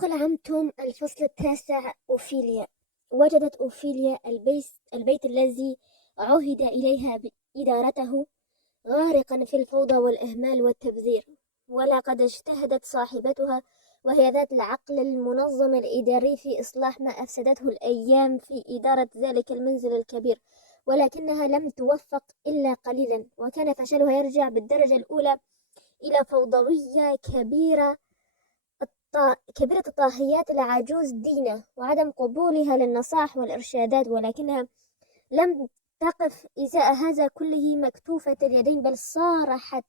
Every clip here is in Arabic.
يقال عام توم الفصل التاسع. أوفيليا. وجدت أوفيليا البيت الذي عُهد إليها بإدارته غارقا في الفوضى والإهمال والتبذير، ولقد اجتهدت صاحبتها وهي ذات العقل المنظم الإداري في إصلاح ما أفسدته الأيام في إدارة ذلك المنزل الكبير، ولكنها لم توفق إلا قليلا، وكان فشلها يرجع بالدرجة الأولى إلى فوضوية كبيرة الطاهيات العجوز دينا، وعدم قبولها للنصائح والإرشادات، ولكنها لم تقف إزاء هذا كله مكتوفة اليدين، بل صارحت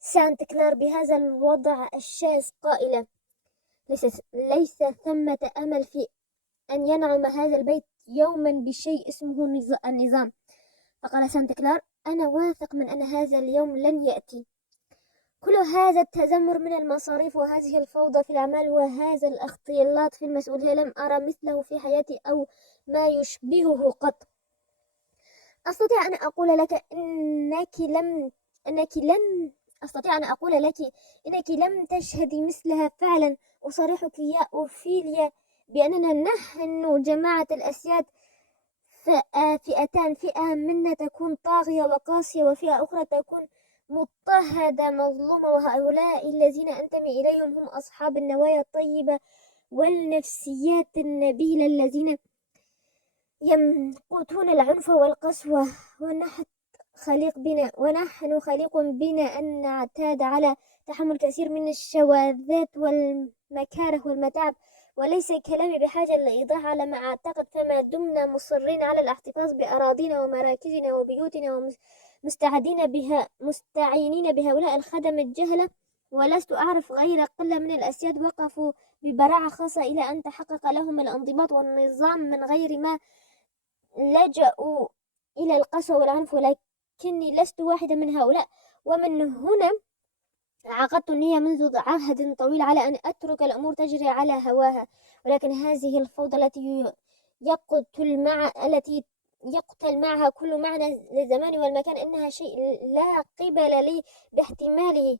سانت كلار بهذا الوضع الشاذ قائلة: ليس ثمة أمل في أن ينعم هذا البيت يوما بشيء اسمه النظام. فقال سانت كلار: أنا واثق من أن هذا اليوم لن يأتي. كل هذا التذمر من المصاريف وهذه الفوضى في الأعمال وهذا الاختلاط في المسؤولية لم أرى مثله في حياتي أو ما يشبهه قط. أستطيع أن أقول لك إنك لم تشهدي مثلها فعلا. أصارحك يا أوفيليا بأننا نحن جماعة الأسياد فئتان: فئة منا تكون طاغية وقاسية، وفئة أخرى تكون مضطهدة مظلومة، وهؤلاء الذين أنتمي إليهم هم أصحاب النوايا الطيبة والنفسيات النبيلة الذين يمقتون العنف والقسوة. ونحن خليق بنا أن نعتاد على تحمل كثير من الشواذات والمكاره والمتاعب، وليس كلامي بحاجة للإيضاح على ما أعتقد، فما دمنا مصرين على الاحتفاظ بأراضينا ومراكزنا وبيوتنا مستعينين بهؤلاء الخدم الجهلة. ولست أعرف غير قلة من الأسياد وقفوا ببراعة خاصة إلى أن تحقق لهم الانضباط والنظام من غير ما لجأوا إلى القسوة والعنف، ولكني لست واحدة من هؤلاء. ومن هنا عقدت النية منذ عهد طويل على أن أترك الأمور تجري على هواها، ولكن هذه الفوضى التي يقتل معها كل معنى للزمان والمكان إنها شيء لا قبل لي باحتماله.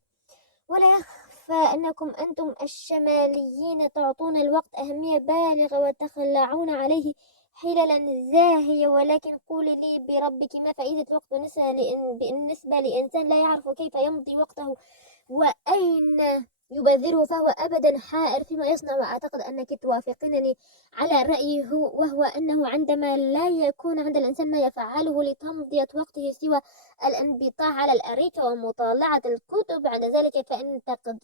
ولا يخفى أنكم أنتم الشماليين تعطون الوقت أهمية بالغة وتخلعون عليه حللا زاهية، ولكن قولي لي بربك، ما فائدة وقت بالنسبة لإنسان لا يعرف كيف يمضي وقته وأين يبذره، فهو أبدا حائر فيما يصنع. وأعتقد أنك توافقينني على رأيه، وهو أنه عندما لا يكون عند الإنسان ما يفعله لتمضية وقته سوى الانبطاح على الأريكة ومطالعة الكتب، بعد ذلك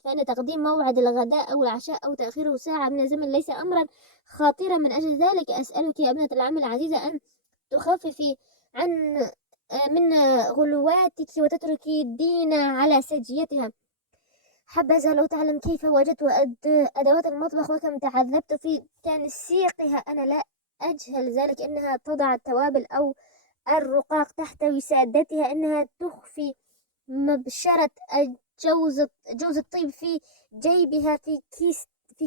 فإن تقديم موعد الغداء أو العشاء أو تأخيره ساعة من الزمن ليس أمرا خطيرا. من أجل ذلك أسألك يا ابنة العم العزيزة أن تخففي من غلواتك وتتركي الدين على سجيتها. حبذا لو تعلم كيف وجدت أدوات المطبخ وكم تعذبت في تنسيقها. أنا لا أجهل ذلك، إنها تضع التوابل أو الرقاق تحت وسادتها، إنها تخفي مبشرة جوز الطيب في جيبها في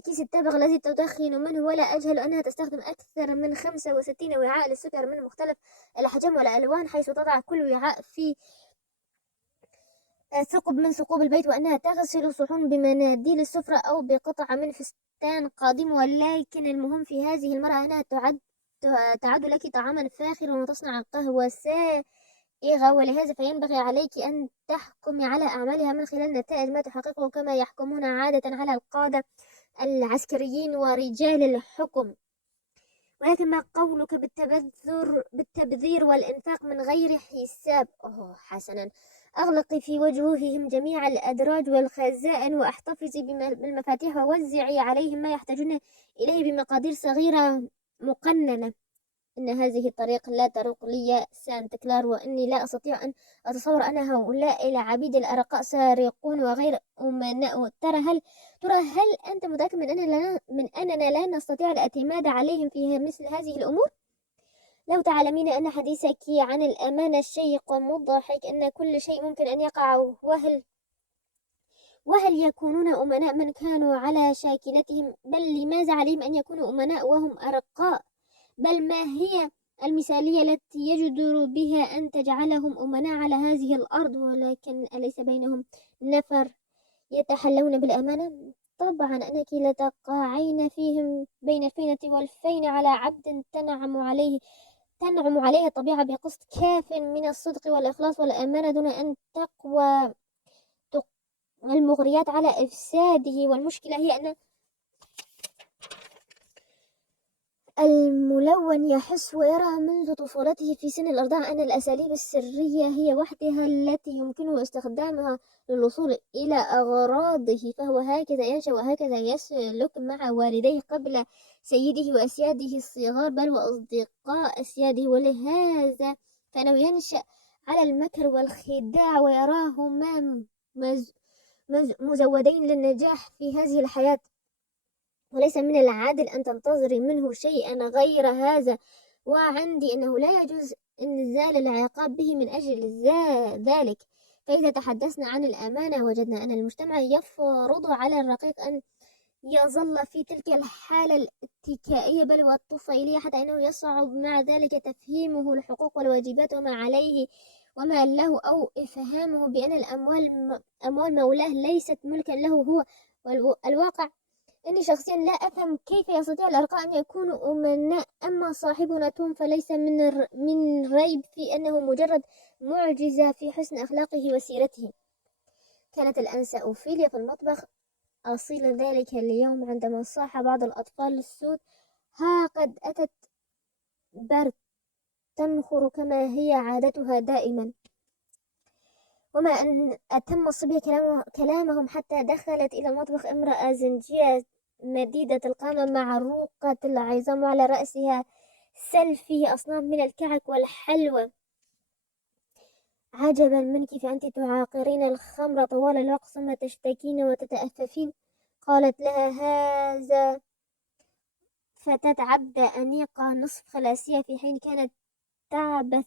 كيس التبغ الذي تدخن منه، ولا أجهل أنها تستخدم أكثر من 65 وعاء للسكر من مختلف الأحجام والألوان، حيث تضع كل وعاء في ثقب من ثقوب البيت، وأنها تغسل صحون بمناديل السفرة أو بقطعة من فستان قادم. ولكن المهم في هذه المرأة أنها تعد لك طعاما فاخرا وتصنع القهوة سائغة، ولهذا فينبغي عليك أن تحكمي على أعمالها من خلال نتائج ما تحققه، كما يحكمون عادة على القادة العسكريين ورجال الحكم. ولكن ما قولك بالتبذير والإنفاق من غير حساب؟ حسنا، أغلقي في وجوههم جميع الأدراج والخزائن واحتفظي بالمفاتيح ووزعي عليهم ما يحتاجون إليه بمقادير صغيرة مقننة. إن هذه الطريقة لا تروق لي سانت كلار، وإني لا أستطيع أن أتصور أن هؤلاء العبيد الأرقاء سارقون وغير أمناء. ترى هل أنت متأكد من أننا لا نستطيع الاعتماد عليهم في مثل هذه الأمور؟ لو تعلمين أن حديثك عن الأمانة شيق ومضحك، أن كل شيء ممكن أن يقع، وهل يكونون أمناء من كانوا على شاكلتهم؟ بل لماذا عليهم أن يكونوا أمناء وهم أرقاء؟ بل ما هي المثالية التي يجدر بها أن تجعلهم أمناء على هذه الأرض؟ ولكن أليس بينهم نفر يتحلون بالأمانة؟ طبعا أنك لتقعين فيهم بين الفينة والفين على عبد تنعم عليه الطبيعة بقسط كاف من الصدق والإخلاص والأمانة دون أن تق- المغريات على إفساده. والمشكلة هي أن الملون يحس ويرى منذ طفولته في سن الإرضاع أن الأساليب السرية هي وحدها التي يمكنه استخدامها للوصول إلى أغراضه، فهو هكذا ينشأ وهكذا يسلك مع والديه قبل سيده وأسياده الصغار بل وأصدقاء أسياده. ولهذا فإنه ينشأ على المكر والخداع ويراهما مزودين للنجاح في هذه الحياة، وليس من العادل أن تنتظري منه شيئا غير هذا. وعندي أنه لا يجوز إنزال العقاب به من أجل ذلك. فإذا تحدثنا عن الأمانة وجدنا أن المجتمع يفرض على الرقيق أن يظل في تلك الحالة الاتكائية بل والطفيلية، حتى أنه يصعب مع ذلك تفهيمه الحقوق والواجبات وما عليه وما له، أو إفهامه بأن أموال مولاه ليست ملكا له هو. والواقع إني شخصيا لا أفهم كيف يستطيع الأرقاء أن يكونوا أمناء، أما صاحبنا توم فليس من ريب في أنه مجرد معجزة في حسن أخلاقه وسيرته. كانت الأنسة أوفيليا في المطبخ أصيل ذلك اليوم عندما صاح بعض الأطفال السود: ها قد أتت بارت تنخر كما هي عادتها دائما. وما أن أتم الصبية كلامهم حتى دخلت إلى المطبخ امرأة زنجية مديدة القامة معروقة العظام وعلى رأسها سلفي أصناف من الكعك والحلوى. عجبا منك، فأنت تعاقرين الخمر طوال الوقت ثم تشتكين وتتأففين. قالت لها هذا فتاة عبدة أنيقة نصف خلاسية في حين كانت تعبث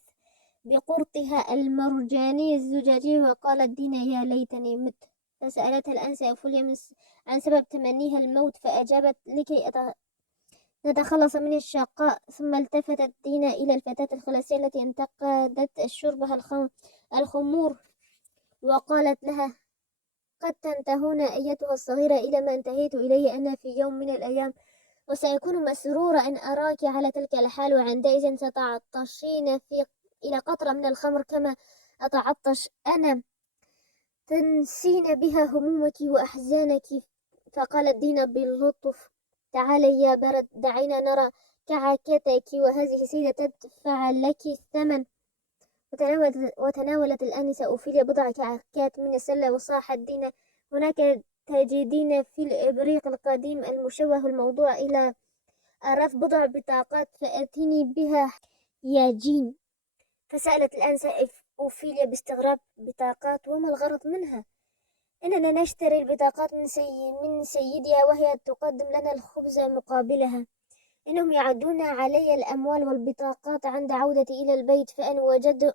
بقرطها المرجاني الزجاجي. وقالت دينا: يا ليتني مت. فسألتها الأنسة أوفيليا عن سبب تمنيها الموت، فأجابت: لكي نتخلص من الشقاء. ثم التفتت دينا إلى الفتاة الخلاسية التي انتقدت شربها الخمور وقالت لها: قد تنتهون أيتها الصغيرة إلى ما انتهيت إليه أنا في يوم من الأيام، وسأكون مسرورة أن أراك على تلك الحال، وعندئذ ستعطشين إلى قطرة من الخمر كما أتعطش أنا، تنسين بها همومك وأحزانك. فقالت دينا بلطف: تعالي يا برد، دعينا نرى كعكتك، وهذه سيدة تدفع لك الثمن. وتناولت الآنسة أوفيليا بضع كعكات من السلة وصاحت دينا: هناك تجدين في الإبريق القديم المشوه الموضوع إلى الرف بضع بطاقات، فأتيني بها يا جين. فسألت الآنسة أوفيليا باستغراب: بطاقات؟ وما الغرض منها؟ إننا نشتري البطاقات من سيدها وهي تقدم لنا الخبز مقابلها. إنهم يعدون علي الأموال والبطاقات عند عودتي إلى البيت، فإن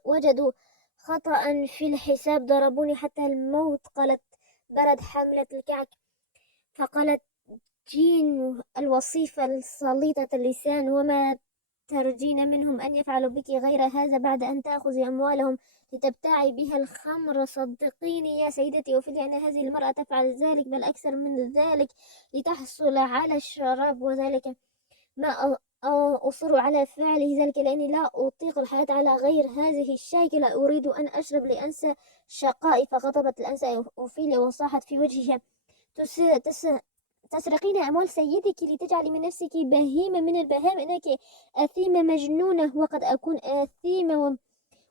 وجدوا خطأ في الحساب ضربوني حتى الموت. قالت برد حاملة الكعك. فقالت جين الوصيفة السليطة اللسان: وما ترجين منهم أن يفعلوا بك غير هذا بعد أن تأخذي أموالهم لتبتاعي بها الخمر؟ صدقيني يا سيدتي أوفيليا أن هذه المرأة تفعل ذلك بل أكثر من ذلك لتحصل على الشراب، وذلك ما أصر على فعله ذلك لأني لا أطيق الحياة على غير هذه الشاكلة، أريد أن أشرب لأنسى شقائي. فغضبت الأنسة أوفيليا وصاحت في وجهها: تسرقين أموال سيدك لتجعلي من نفسك بهيمة من البهائم، إنك أثيمة مجنونة. وقد أكون أثيمة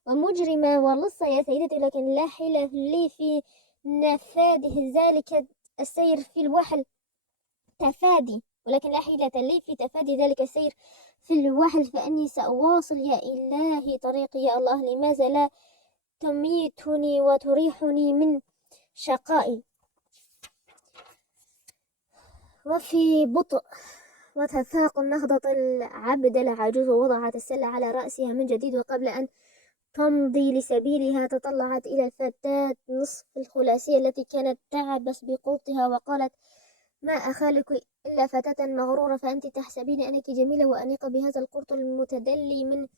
ومجرمة ولصة يا سيدتي، لكن لا حيلة لي في نفاذ ذلك السير في الوحل تفادي، ولكن لا حيلة لي في تفادي ذلك السير في الوحل، فأني سأواصل يا إلهي طريقي. يا الله، لماذا لا تميتني وتريحني من شقائي؟ وفي بطء وتثاقل نهضت العبد العجوز ووضعت السلة على رأسها من جديد، وقبل أن تمضي لسبيلها تطلعت إلى الفتاة نصف الخلاسية التي كانت تعبس بقوطها وقالت: ما أخالك إلا فتاة مغرورة، فأنت تحسبين أنك جميلة وأنيقة بهذا القرط المتدلي من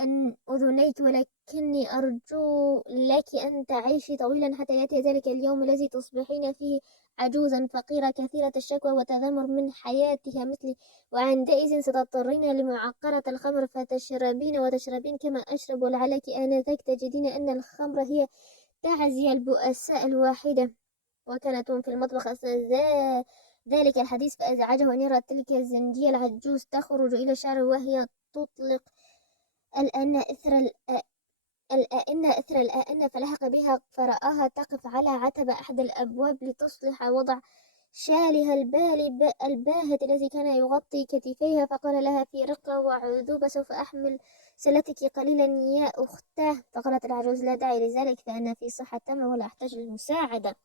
أن أذنيك، ولكني أرجو لك أن تعيشي طويلا حتى يأتي ذلك اليوم الذي تصبحين فيه عجوزا فقيرة كثيرة الشكوى وتذمر من حياتها مثلي، وعندئذ ستضطرين لمعقرة الخمر فتشربين وتشربين كما أشرب، ولعلك آنذاك تجدين أن الخمر هي تعزي البؤساء الواحدة. وكانت في المطبخ أثناء ذلك الحديث فأزعجه أن يرى تلك الزنجية العجوز تخرج إلى الشارع وهي تطلق الآن إثر الآن، فلحق بها فرآها تقف على عتبة أحد الأبواب لتصلح وضع شالها الباهت الذي كان يغطي كتفيها، فقال لها في رقة وعذوبة: سوف أحمل سلتك قليلا يا أختاه. فقالت العجوز: لا داعي لذلك، فأنا في صحة تامة ولا أحتاج للمساعدة،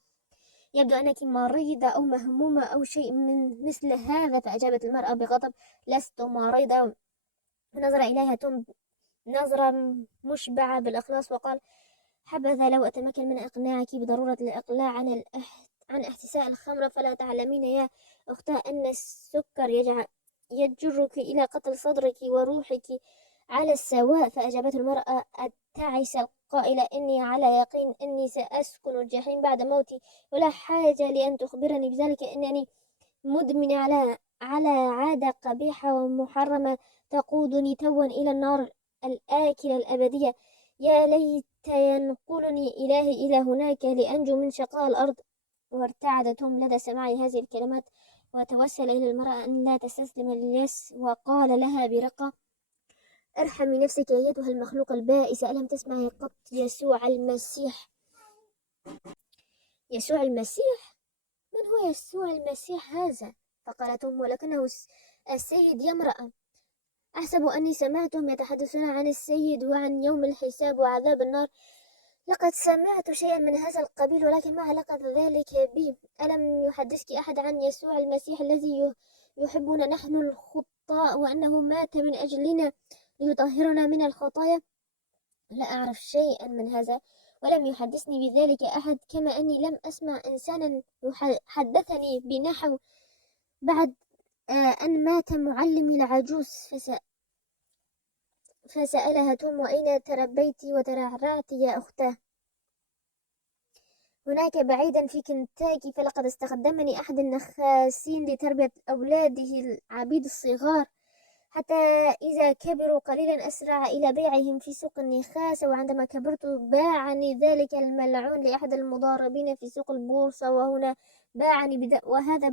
يبدو أنك مريضة أو مهمومة أو شيء من مثل هذا. فأجابت المرأة بغضب: لست مريضة. ونظر إليها توم نظرة مشبعة بالإخلاص وقال: حبذا لو أتمكن من إقناعك بضرورة الإقلاع عن احتساء الخمر، فلا تعلمين يا أختاه أن السكر يجرك إلى قتل صدرك وروحك على السواء. فأجابته المرأة التعسة قائلة: إني على يقين أني سأسكن الجحيم بعد موتي، ولا حاجة لأن تخبرني بذلك، إنني مدمن على عادة قبيحة ومحرمة تقودني توا إلى النار الآكلة الأبدية. يا ليت ينقلني إلهي إلى هناك لأنجو من شقاء الأرض. وارتعد توم لدى سماع هذه الكلمات، وتوسل إلى المرأة أن لا تستسلم لليأس، وقال لها برقة: ارحمي نفسك أيتها المخلوق البائس، ألم تسمعي قط يسوع المسيح؟ يسوع المسيح؟ من هو يسوع المسيح هذا؟ فقالت توم: ولكنه السيد يا امرأة. أحسب أني سمعتهم يتحدثون عن السيد وعن يوم الحساب وعذاب النار. لقد سمعت شيئا من هذا القبيل، ولكن ما علاقة ذلك بي؟ ألم يحدثك أحد عن يسوع المسيح الذي يحبنا نحن الخطاء، وأنه مات من أجلنا ليطهرنا من الخطايا؟ لا أعرف شيئا من هذا، ولم يحدثني بذلك أحد، كما أني لم أسمع إنسانا حدثني بنحو بعد أن مات معلمي العجوز. فسألها توم: وأين تربيت وترعرعت يا أختاه؟ هناك بعيدا في كنتاكي، فلقد استخدمني أحد النخاسين لتربية أولاده العبيد الصغار، حتى إذا كبروا قليلا أسرع إلى بيعهم في سوق النخاسة، وعندما كبرت باعني ذلك الملعون لأحد المضاربين في سوق البورصة، وهذا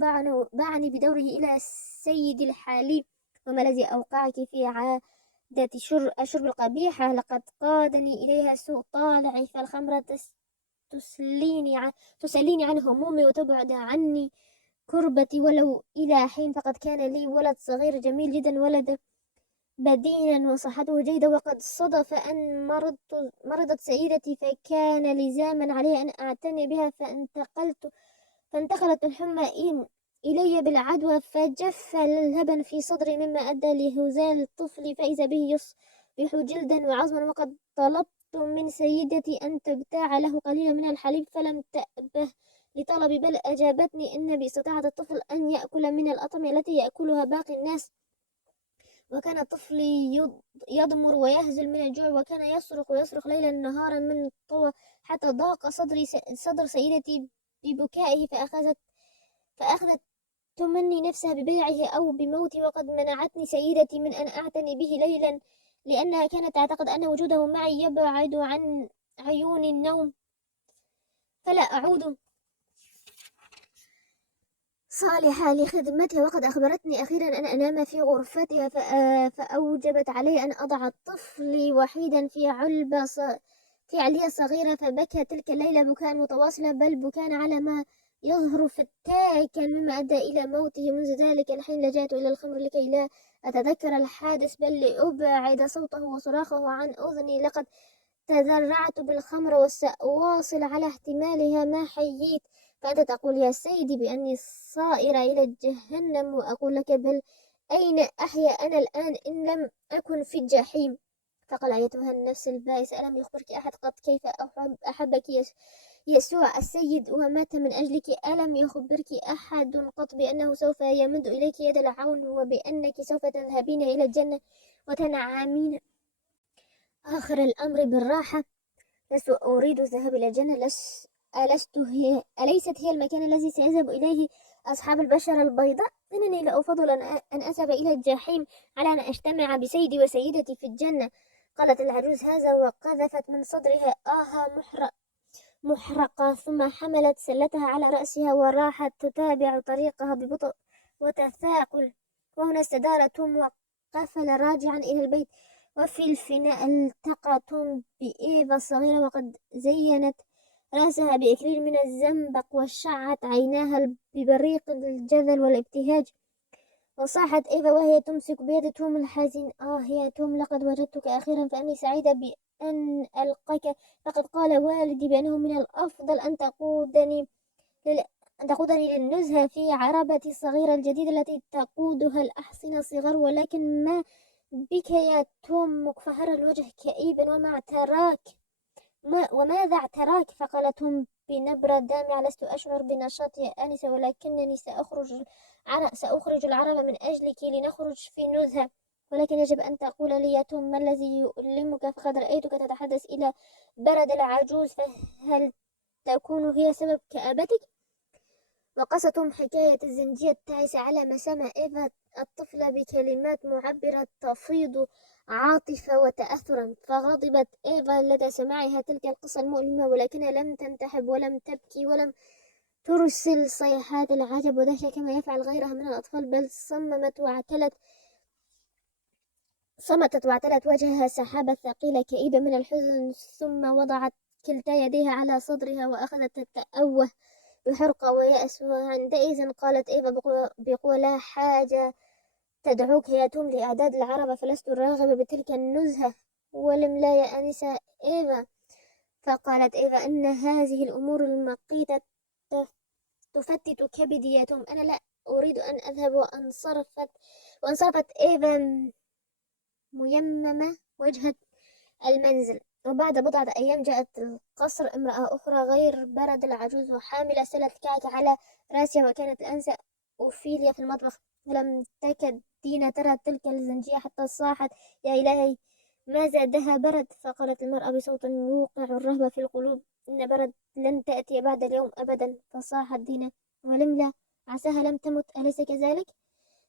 باعني بدوره إلى السيد الحالي. وما الذي أوقعك في عادة الشرب القبيحة؟ لقد قادني إليها سوء طالعي، فالخمرة تسليني عن همومي وتبعد عني كربتي ولو إلى حين. فقد كان لي ولد صغير جميل جدا، ولد بدينا وصحته جيدة، وقد صدف أن مرضت سيدتي، فكان لزاما علي أن أعتني بها، فانتقلت الحمى إلي بالعدوى، فجف اللبن في صدري مما أدى لهزال الطفل، فإذا به يصبح جلدا وعظما. وقد طلبت من سيدتي أن تبتاع له قليلا من الحليب، فلم تأبه لطلبي، بل أجابتني أن باستطاعة الطفل أن يأكل من الأطعمة التي يأكلها باقي الناس. وكان الطفل يضمر ويهزل من الجوع، وكان يصرخ ليلا نهارا من الطوى، حتى ضاق صدر سيدتي ببكائه، فأخذت تمني نفسها ببيعه أو بموته. وقد منعتني سيدتي من أن أعتني به ليلا، لأنها كانت تعتقد أن وجوده معي يبعد عن عيون النوم، فلا أعود صالحة لخدمتها. وقد أخبرتني أخيرا أن أنام في غرفتها، فأوجبت علي أن أضع طفلي وحيدا في علية صغيرة، فبكى تلك الليلة بكاء متواصلا، بل بكاء على ما يظهر فتاكا، مما أدى إلى موته. منذ ذلك الحين لجأت إلى الخمر لكي لا أتذكر الحادث، بل لأبعد صوته وصراخه عن أذني. لقد تذرعت بالخمر وسأواصل على احتمالها ما حييت. فأنت تقول يا سيدي بأني صائرة إلى جهنم، وأقول لك: بل أين أحيا أنا الآن إن لم أكن في الجحيم؟ فقال: أيتها النفس البائسة، ألم يخبرك أحد قط كيف أحبك يسوع السيد ومات من أجلك؟ ألم يخبرك أحد قط بأنه سوف يمد إليك يد العون، وبأنك سوف تذهبين إلى الجنة وتنعمين آخر الأمر بالراحة. لست أريد الذهاب إلى الجنة. أليست هي المكان الذي سيذهب إليه أصحاب البشرة البيضاء؟ إنني لأفضل أن أذهب إلى الجحيم على أن أجتمع بسيدي وسيدتي في الجنة. قالت العجوز هذا وقذفت من صدرها محرقة، ثم حملت سلتها على رأسها وراحت تتابع طريقها ببطء وتثاقل. وهنا استدار توم وقفل راجعا إلى البيت. وفي الفناء التقى توم بإيفا الصغيرة وقد زينت رأسها بإكليل من الزنبق وشعت عيناها ببريق الجذل والابتهاج. وصاحت إيفا وهي تمسك بيد توم الحزين: يا توم، لقد وجدتك أخيرا، فأني سعيدة بأن ألقاك. فقد قال والدي بأنه من الأفضل لل... أن تقودني للنزهة في عربتي الصغيرة الجديدة التي تقودها الأحصنة الصغار. ولكن ما بك يا توم مكفهر الوجه كئيبا، وماذا اعتراك؟ فقال توم بنبرة دامعة: لست أشعر بنشاط يا آنسة، ولكنني سأخرج العرب من أجلك لنخرج في نزهة. ولكن يجب أن تقول لي يا توم، ما الذي يؤلمك؟ فقد رأيتك تتحدث إلى برد العجوز، فهل تكون هي سبب كآبتك؟ وقص توم حكاية الزنجية التعيسة على مسامع إيفا الطفلة بكلمات معبرة تفيض عاطفة وتأثرا. فغضبت إيفا لدى سماعها تلك القصة المؤلمة، ولكنها لم تنتحب ولم تبكي ولم ترسل صيحات العجب ودهشة كما يفعل غيرها من الأطفال، بل صمتت واعتلت وجهها سحابة ثقيلة كئيبة من الحزن، ثم وضعت كلتا يديها على صدرها وأخذت تتأوه بحرقة ويأس. وعندئذ قالت إيفا بقوة: لا حاجة تدعوك يا توم لإعداد العربة، فلست راغبة بتلك النزهة. ولم لا يا آنسة إيفا. فقالت إيفا: إن هذه الأمور المقيتة تفتت كبدي يا توم، أنا لا أريد أن أذهب. وانصرفت إيفا ميممة وجهة المنزل. وبعد بضعة أيام جاءت القصر امرأة أخرى غير برد العجوز وحاملة سلة كعك على رأسها، وكانت الأنسة أوفيليا في المطبخ. ولم تكد دينا ترى تلك الزنجية حتى صاحت: يا إلهي، ما زادها برد. فقالت المرأة بصوت يوقع الرهبة في القلوب: إن برد لن تأتي بعد اليوم أبدا. فصاحت دينا: ولم عساها لم تمت، أليس كذلك؟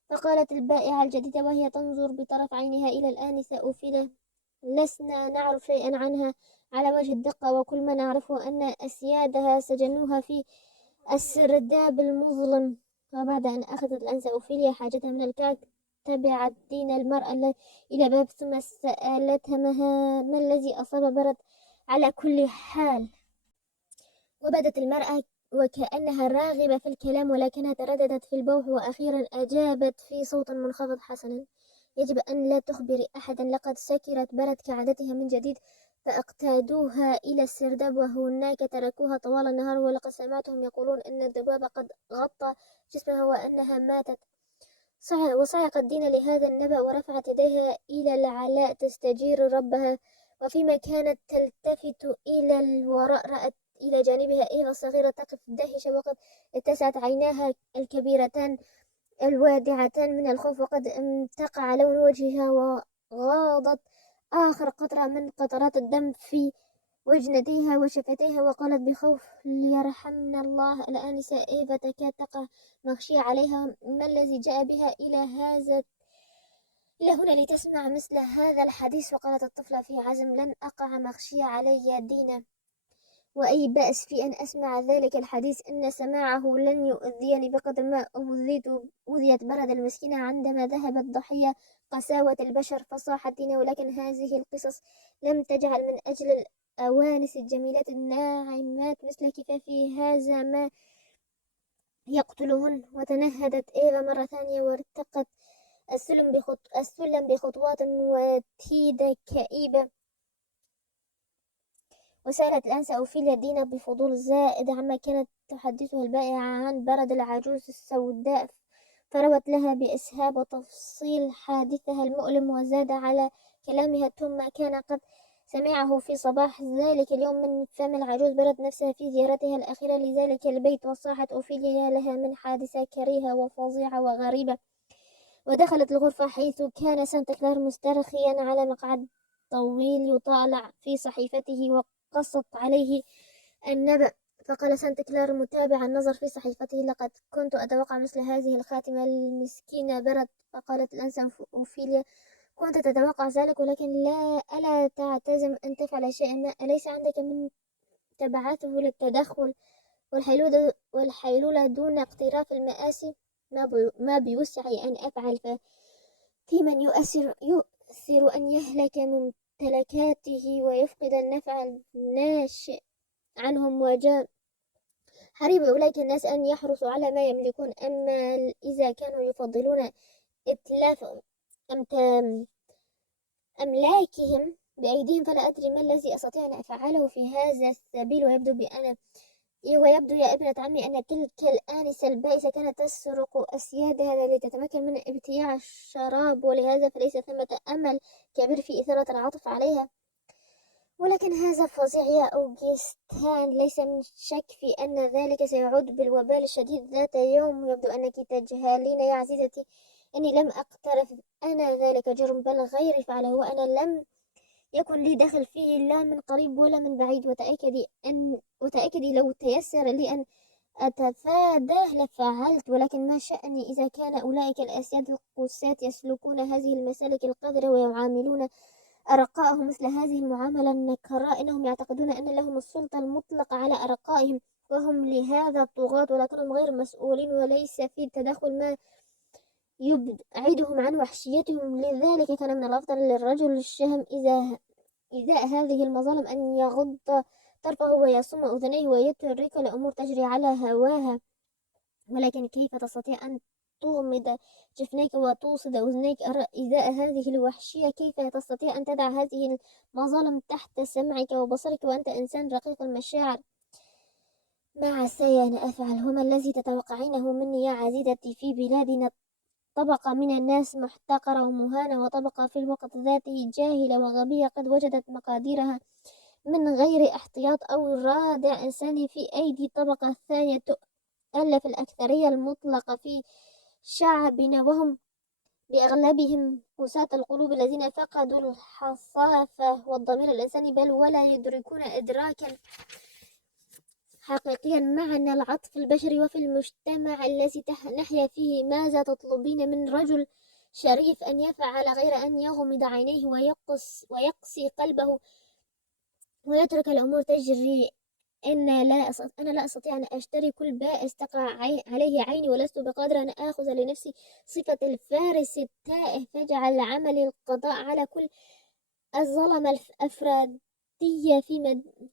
فقالت البائعة الجديدة وهي تنظر بطرف عينها إلى الآنسة أوفيليا: لسنا نعرف شيئا عنها على وجه الدقة، وكل ما نعرفه أن أسيادها سجنوها في السرداب المظلم. وبعد أن أخذت الأنسة أوفيليا حاجتها من الكعك، تبعت دينا المرأة إلى باب، ثم سألتها ما الذي أصاب برد. على كل حال، وبدت المرأة وكأنها راغبة في الكلام، ولكنها ترددت في البوح، وأخيرا أجابت في صوت منخفض: حسنا، يجب أن لا تخبري أحدا، لقد سكرت برد كعادتها من جديد. فاقتادوها إلى السرداب، وهناك تركوها طوال النهار. ولقد سمعتهم يقولون أن الذباب قد غطى جسمها وأنها ماتت. وصعقت دينا لهذا النبأ، ورفعت يديها إلى العلاء تستجير ربها. وفيما كانت تلتفت إلى الوراء، رأت إلى جانبها إيفا الصغيرة تقف دهشة، وقد اتسعت عيناها الكبيرتان الوادعتان من الخوف، وقد انتقع لون وجهها، وغاضت آخر قطرة من قطرات الدم في وجنتيها وشفتيها، وقالت بخوف: ليرحمنا الله. الآنسة إيفا تكاد تقع مغشية عليها: ما الذي جاء بها إلى هنا لتسمع مثل هذا الحديث؟ وقالت الطفلة في عزم: لن أقع مغشية علي يا دينا، وأي بأس في أن أسمع ذلك الحديث، إن سماعه لن يؤذيني بقدر ما أوذيت برد المسكينة عندما ذهبت ضحية قساوة البشر. فصاحت دينا: ولكن هذه القصص لم تجعل من أجل الأوانس الجميلات الناعمات مثلك، ففي هذا ما يقتلهن. وتنهدت إيفا مرة ثانية وارتقت السلم بخطوات وتيدة كئيبة. وسألت الأنسة أوفيليا دينا بفضول زائد عما كانت تحدثها البائعة عن برد العجوز السوداء، فروت لها بإسهاب تفصيل حادثها المؤلم. وزاد على كلامها توم ما كان قد سمعه في صباح ذلك اليوم من فم العجوز برد نفسها في زيارتها الأخيرة لذلك البيت. وصاحت أوفيليا لها من حادثة كريهة وفظيعة وغريبة. ودخلت الغرفة حيث كان سانتا كلار مسترخيا على مقعد طويل يطالع في صحيفته وقصت عليه النبأ. فقال سانت كلار متابعا النظر في صحيفته: لقد كنت أتوقع مثل هذه الخاتمة. المسكينة برت، فقالت الأنسة أوفيليا: كنت تتوقع ذلك، ولكن ألا تعتزم أن تفعل شيئا ما؟ أليس عندك من تبعاته للتدخل والحيلولة دون اقتراف المآسي؟ ما بوسعي أن أفعل، ففي من يؤثر أن يهلك ممتلكاته ويفقد النفع الناشئ عنهم، وجاء حريب أولئك الناس أن يحرصوا على ما يملكون. أما إذا كانوا يفضلون إتلاف أملاكهم بأيديهم، فلا أدري ما الذي أستطيع أن أفعله في هذا السبيل. ويبدو يا ابنة عمي أن تلك الآنسة البائسة كانت تسرق أسيادها لتتمكن من ابتياع الشراب، ولهذا فليس ثمة أمل كبير في إثارة العطف عليها. ولكن هذا فظيع يا أوغستان، ليس من شك في أن ذلك سيعود بالوبال الشديد ذات يوم. يبدو أنك تجهلين يا عزيزتي أني لم أقترف أنا ذلك جرم، بل غيري فعله، وأنا لم يكن لي دخل فيه لا من قريب ولا من بعيد. وتأكدي لو تيسر لي أن أتفاداه لفعلت. ولكن ما شأني إذا كان أولئك الأسياد القساة يسلكون هذه المسالك القذرة ويعاملون أرقائهم مثل هذه المعاملة النكراء؟ إنهم يعتقدون أن لهم السلطة المطلقة على أرقائهم، وهم لهذا الطغاة، ولكنهم غير مسؤولين، وليس في التدخل ما يبعدهم عن وحشيتهم. لذلك كان من الأفضل للرجل الشهم إزاء هذه المظالم أن يغض طرفه ويصم أذنيه ويترك الأمور تجري على هواها. ولكن كيف تستطيع أن تغمض جفنيك وتوصد أذنيك إزاء هذه الوحشية؟ كيف تستطيع أن تدع هذه المظالم تحت سمعك وبصرك وأنت إنسان رقيق المشاعر؟ ما عساي أن أفعل؟ وما الذي تتوقعينه مني يا عزيزتي؟ في بلادنا طبقة من الناس محتقرة ومهانة، وطبقة في الوقت ذاته جاهلة وغبية قد وجدت مقاديرها من غير احتياط أو رادع إنساني في أيدي الطبقة الثانية تؤلف الأكثرية المطلقة في شعبنا، وهم بأغلبهم قساة القلوب الذين فقدوا الحصافة والضمير الإنساني، بل ولا يدركون إدراكا حقيقيا معنى العطف البشري. وفي المجتمع الذي نحيا فيه، ماذا تطلبين من رجل شريف أن يفعل غير أن يغمض عينيه ويقسي قلبه ويترك الأمور تجري؟ أنا لا أستطيع أن أشتري كل بائس تقع عليه عيني، ولست بقادر أن آخذ لنفسي صفة الفارس التائه، فاجعل عملي القضاء على كل الظلمة الأفرادية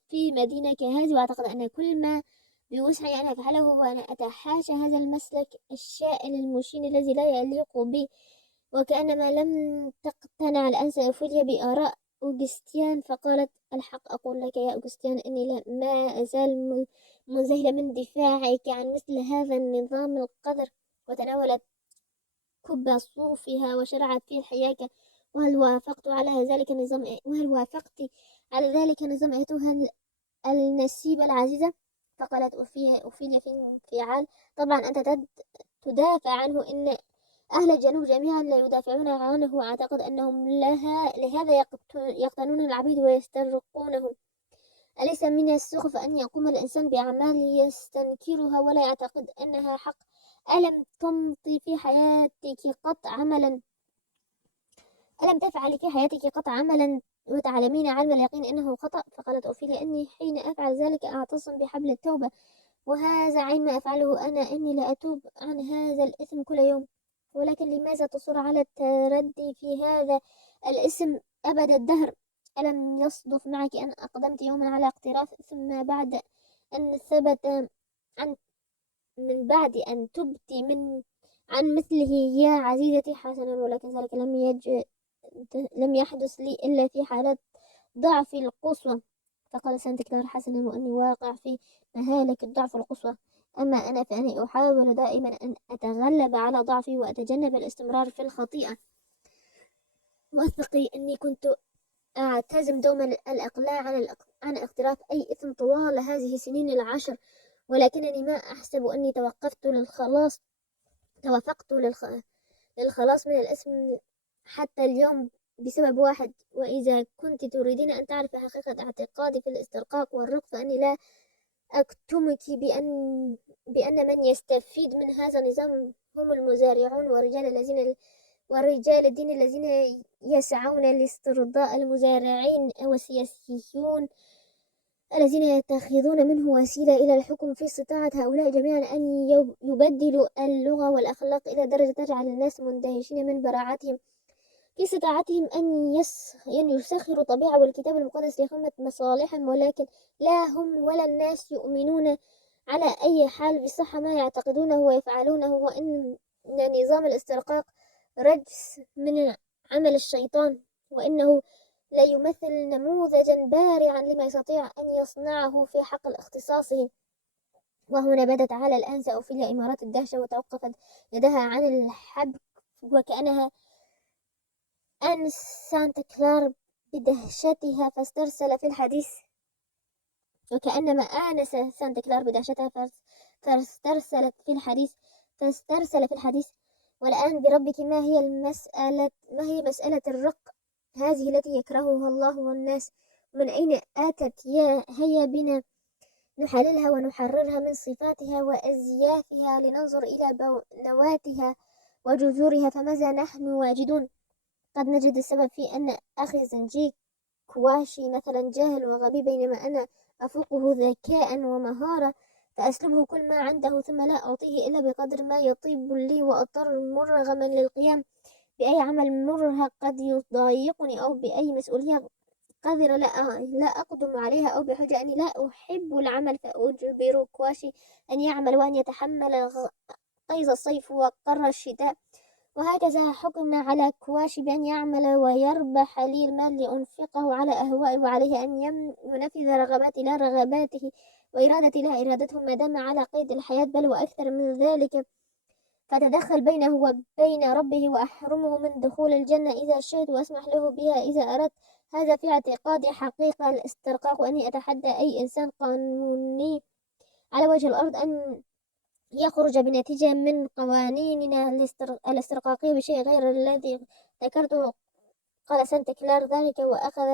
في مدينة كهذه. وأعتقد أن كل ما بوسعي أن أفعله هو أن أتحاشى هذا المسلك الشائن المشين الذي لا يليق بي. وكأنما لم تقتنع الأنسة أوفيليا بآراء أوغستيان، فقالت: الحق أقول لك يا أوغستيان أني ما أزال منزهلة من دفاعك عن مثل هذا النظام القذر. وتناولت كب صوفها وشرعت في الحياكة: وهل وافقت على ذلك النظام أيتها النسيبة العزيزة؟ فقالت أوفيليا في انفعال: طبعا أنت تدافع عنه، إن أهل الجنوب جميعا لا يدافعون عنه. أعتقد أنهم لهذا يقتنون العبيد ويسترقونهم. أليس من السخف أن يقوم الإنسان بأعمال يستنكرها ولا يعتقد أنها حق؟ ألم تفعلي في حياتك قط عملا وتعلمين علم اليقين أنه خطأ؟ فقالت أوفيليا: إني حين أفعل ذلك أعتصم بحبل التوبة، وهذا عين ما أفعله أنا، إني لا أتوب عن هذا الإثم كل يوم. ولكن لماذا تصر على التردي في هذا الاسم أبد الدهر؟ ألم يصدف معك أن أقدمت يوما على اقتراف ثم بعد أن ثبت من بعد أن تبتي عن مثله يا عزيزتي؟ حسنا، ولكن ذلك لم يحدث لي إلا في حالات ضعفي القصوى. فقال سانت كلار: حسنا، وأني واقع في مهالك الضعف القصوى. أما أنا فأني أحاول دائما أن أتغلب على ضعفي وأتجنب الاستمرار في الخطيئة. وثقي أني كنت أعتزم دوما الإقلاع عن اقتراف أي إثم طوال هذه السنين العشر، ولكنني ما أحسب أني توفقت للخلاص من الإثم حتى اليوم. بسبب واحد. وإذا كنت تريدين أن تعرف حقيقة اعتقادي في الاسترقاق والرق فأني لا أكتمك بأن من يستفيد من هذا النظام هم المزارعون ورجال الدين الذين يسعون لاسترضاء المزارعين والسياسيون الذين يتخذون منه وسيلة إلى الحكم. في استطاعة هؤلاء جميعا أن يبدلوا اللغة والأخلاق إلى درجة تجعل الناس مندهشين من براعتهم. في استطاعتهم أن يسخروا الطبيعة والكتاب المقدس لخدمة مصالحهم، ولكن لا هم ولا الناس يؤمنون على أي حال بصح ما يعتقدونه ويفعلونه، وإن نظام الاسترقاق رجس من عمل الشيطان، وإنه لا يمثل نموذجا بارعا لما يستطيع أن يصنعه في حقل اختصاصه. وهنا بدت على الآن أوفيليا إمارات الدهشة، وتوقفت يدها عن الحبك وكأنها أن سانتا كلار بدهشتها فاسترسل في الحديث، وكأنما آنس سانتا كلار بدهشتها فاسترسل في الحديث. والآن بربك، ما هي مسألة الرق هذه التي يكرهها الله والناس؟ من أين آتت؟ هيا بنا نحللها ونحررها من صفاتها وأزيافها لننظر إلى نواتها وجذورها. فماذا نحن واجدون؟ قد نجد السبب في أن أخي زنجي كواشي مثلا جاهل وغبي، بينما أنا أفوقه ذكاء ومهارة، فأسلبه كل ما عنده ثم لا أعطيه إلا بقدر ما يطيب لي، وأضطر مرغما للقيام بأي عمل مرهق قد يضايقني، أو بأي مسؤولية قذرة لا أقدم عليها، أو بحجة أني لا أحب العمل فأجبر كواشي أن يعمل وأن يتحمل قيظ الصيف وقر الشتاء. وهكذا حكم على كواشي بأن يعمل ويربح لي المال لأنفقه على أهوائي، وعليه أن ينفذ رغباتي لا رغباته وإرادتي لا إرادته ما دام على قيد الحياة، بل وأكثر من ذلك. فتدخل بينه وبين ربه وأحرمه من دخول الجنة إذا شئت، وأسمح له بها إذا أردت. هذا في اعتقادي حقيقة الاسترقاق، وأني أتحدى أي إنسان قانوني على وجه الأرض أن يخرج بنتيجة من قوانيننا الاسترقاقية بشيء غير الذي ذكرته. قال سانتا كلار ذلك وأخذ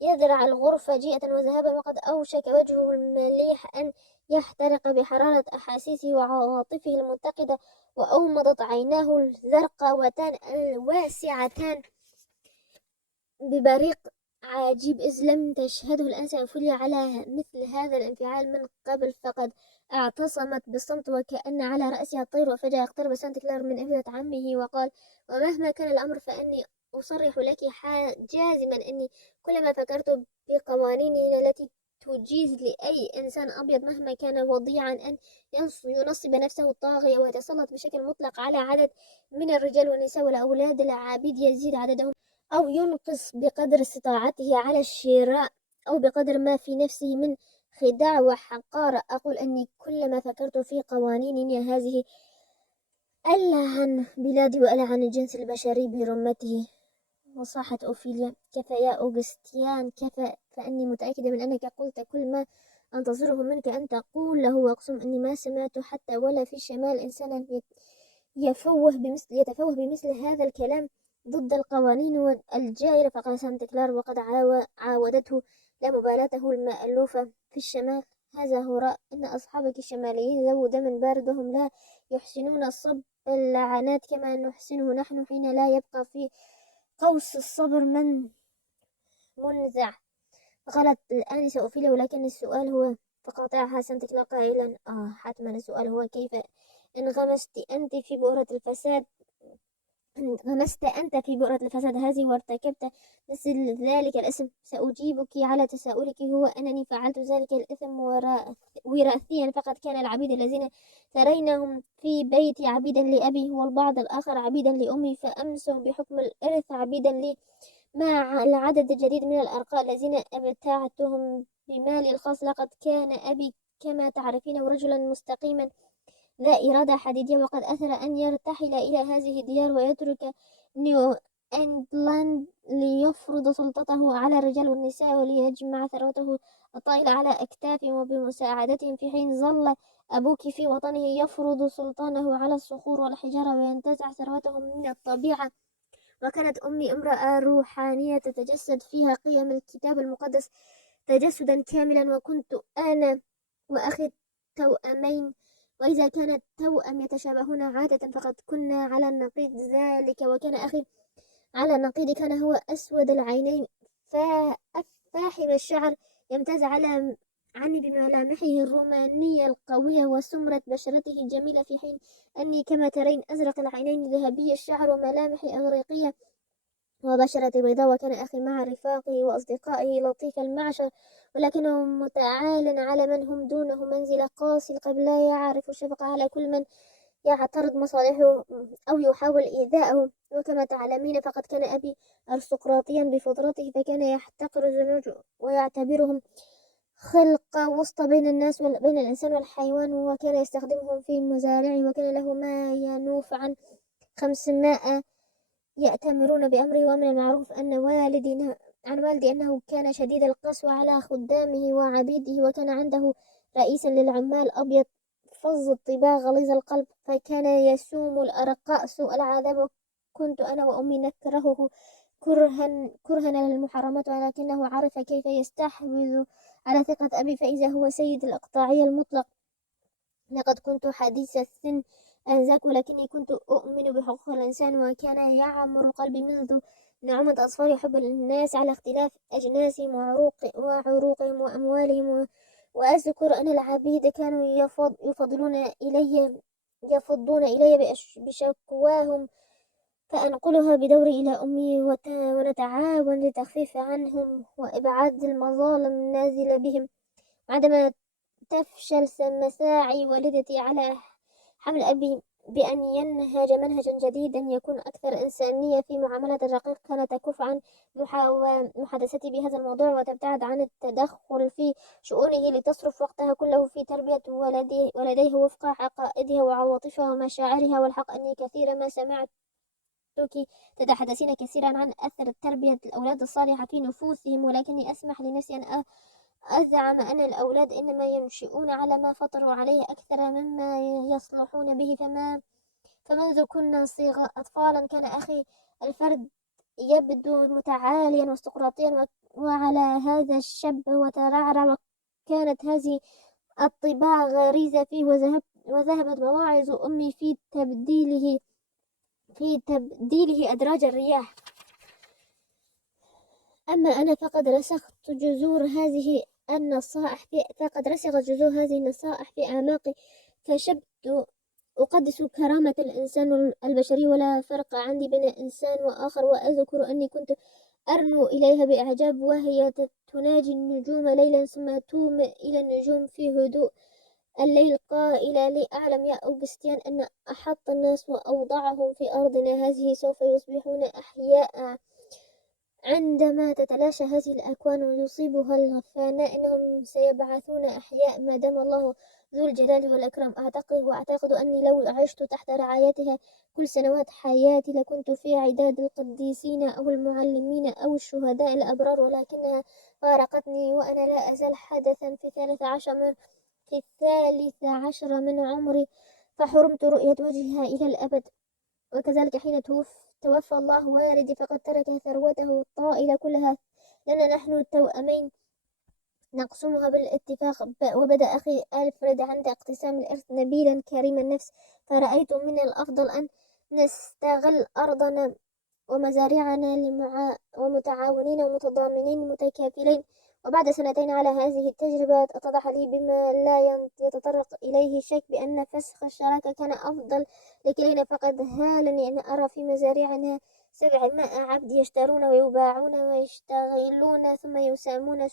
يذرع الغرفة جيئة وذهابا، وقد أوشك وجهه المليح أن يحترق بحرارة أحاسيسه وعواطفه المتقدة، وأومضت عيناه الزرقاوتان الواسعتان ببريق عجيب، إذ لم تشهده الأنس أوفيليا على مثل هذا الانفعال من قبل، فقد اعتصمت بالصمت وكأن على رأسها الطير. وفجأة اقترب سانتا كلار من ابنة عمه وقال: ومهما كان الأمر فإني أصرح لك جازما أني كلما فكرت بقوانيننا التي تجيز لأي إنسان أبيض مهما كان وضيعا أن ينصب نفسه الطاغية ويتسلط بشكل مطلق على عدد من الرجال والنساء والأولاد العبيد يزيد عددهم أو ينقص بقدر استطاعته على الشراء، أو بقدر ما في نفسه من خداع وحقارة. أقول أني كلما فكرت في قوانيننا هذه ألعن بلادي وألعن الجنس البشري برمته. وصاحت أوفيليا: كفى يا أوغستيان، كفى، فأني متأكدة من أنك قلت كل ما أنتظره منك أن تقول له، وأقسم أني ما سمعت حتى ولا في الشمال إنسانا يتفوه بمثل هذا الكلام ضد القوانين الجائرة. فقال سانتا كلار وقد عاودته لا مبالاته المألوفة في الشمال: هذا هراء، إن أصحابك الشماليين ذو دم بارد، وهم لا يحسنون صب اللعنات كما نحسنه نحن حين لا يبقى في قوس الصبر منزع. فقالت الآنسة أوفيليا: ولكن السؤال هو، فقاطعها سانتا كلار قائلا: حتما السؤال هو كيف انغمست أنت في بؤرة الفساد هذه وارتكبت مثل ذلك الإثم؟ سأجيبك على تساؤلك، هو أنني فعلت ذلك الإثم وراثيا، فقد كان العبيد الذين ترينهم في بيتي عبيدا لأبي، والبعض الآخر عبيدا لأمي، فأمسوا بحكم الإرث عبيدا لي، مع العدد الجديد من الأرقاء الذين أبتعتهم بمالي الخاص. لقد كان أبي كما تعرفين رجلا مستقيما ذا إرادة حديدية، وقد أثر أن يرتحل إلى هذه الديار ويترك نيو إنجلاند ليفرض سلطته على الرجال والنساء وليجمع ثروته الطائلة على أكتافهم وبمساعدتهم، في حين ظل أبوك في وطنه يفرض سلطانه على الصخور والحجارة وينتزع ثروتهم من الطبيعة وكانت أمي امرأة روحانية تتجسد فيها قيم الكتاب المقدس تجسدا كاملا، وكنت أنا وأخي توأمين، وإذا كان التوأم يتشابهون عادة فقد كنا على النقيض ذلك. وكان أخي على النقيض، كان هو أسود العينين فاحم الشعر، يمتاز عني بملامحه الرومانية القوية وسمرة بشرته الجميلة، في حين أني كما ترين أزرق العينين ذهبي الشعر وملامحي إغريقية وبشرة بيضاء. وكان أخي مع رفاقه وأصدقائه لطيف المعشر، ولكنه متعال على من هم دونه، منزل قاسي القلب، لا يعرف الشفقة على كل من يعترض مصالحه أو يحاول إيذاءه. وكما تعلمين فقد كان أبي أرستقراطيا بفطرته، فكان يحتقر الزنوج ويعتبرهم خلق وسط بين الناس بين الإنسان والحيوان، وكان يستخدمهم في مزارعه، وكان له ما ينوف عن 500 يأتمرون بأمره. ومن المعروف عن والدي أنه كان شديد القسوة على خدامه وعبيده، وكان عنده رئيسا للعمال أبيض فظ الطباع غليظ القلب، فكان يسوم الأرقاء سوء العذاب. وكنت أنا وأمي نكرهه كرها للمحرمات، ولكنه عرف كيف يستحوذ على ثقة أبي، فإذا هو سيد الإقطاعية المطلق. لقد كنت حديث السن آنذاك، ولكني كنت أؤمن بحقوق الإنسان، وكان يعمر قلبي منذ نعومة أظفاري حب الناس على اختلاف أجناسهم وعروقهم وأموالهم. وأذكر أن العبيد كانوا يفضون إلي بشكواهم، فأنقلها بدوري إلى أمي، ونتعاون لتخفيف عنهم وإبعاد المظالم النازلة بهم. عندما تفشل مساعي والدتي على حمل أبي بأن ينهج منهجا جديدا يكون أكثر إنسانية في معاملة الرقيق، كانت تكف عن محادثتي بهذا الموضوع، وتبتعد عن التدخل في شؤونه، لتصرف وقتها كله في تربية ولديه وفق عقائدها وعواطفها ومشاعرها. والحق أني كثيرا ما سمعتك تتحدثين كثيرا عن أثر تربية الأولاد الصالحة في نفوسهم، ولكني أسمح لنفسي أن أزعم أن الأولاد إنما ينشئون على ما فطروا عليه أكثر مما يصلحون به. فمنذ كنا أطفالا كان أخي الفرد يبدو متعاليا واستقراطيا، وعلى هذا الشاب وترعرع، وكانت هذه الطباع غريزة فيه، وذهبت مواعظ أمي في تبديله أدراج الرياح. أما أنا فقد رسخت جذور هذه النصائح في أعماقي، فشبت أقدس كرامة الإنسان البشري، ولا فرق عندي بين إنسان وآخر. وأذكر أني كنت أرنو إليها بإعجاب وهي تناجي النجوم ليلا، ثم توم إلى النجوم في هدوء الليل قائلة لي: أعلم يا أوغستيان أن أحط الناس وأوضعهم في أرضنا هذه سوف يصبحون أحياء عندما تتلاشى هذه الأكوان ويصيبها الفناء، إنهم سيبعثون أحياء ما دام الله ذو الجلال والإكرام. وأعتقد أني لو عشت تحت رعايتها كل سنوات حياتي لكنت في عداد القديسين أو المعلمين أو الشهداء الأبرار، ولكنها فارقتني وأنا لا أزال حدثا في 13 من عمري، فحرمت رؤية وجهها إلى الأبد. وكذلك حين توفى الله والدي، فقد ترك ثروته الطائلة كلها لنا نحن التوأمين نقسمها بالاتفاق. وبدأ أخي ألفريد عند اقتسام الإرث نبيلا كريم النفس، فرأيت من الأفضل أن نستغل أرضنا ومزارعنا ومتعاونين ومتضامنين متكافلين. وبعد 2 على هذه التجربة اتضح لي بما لا يتطرق إليه شك بأن فسخ الشراكة كان أفضل لكلينا. فقد هالني أن أرى في مزارعنا 700 عبد يشترون ويباعون ويشتغلون، ثم يسامون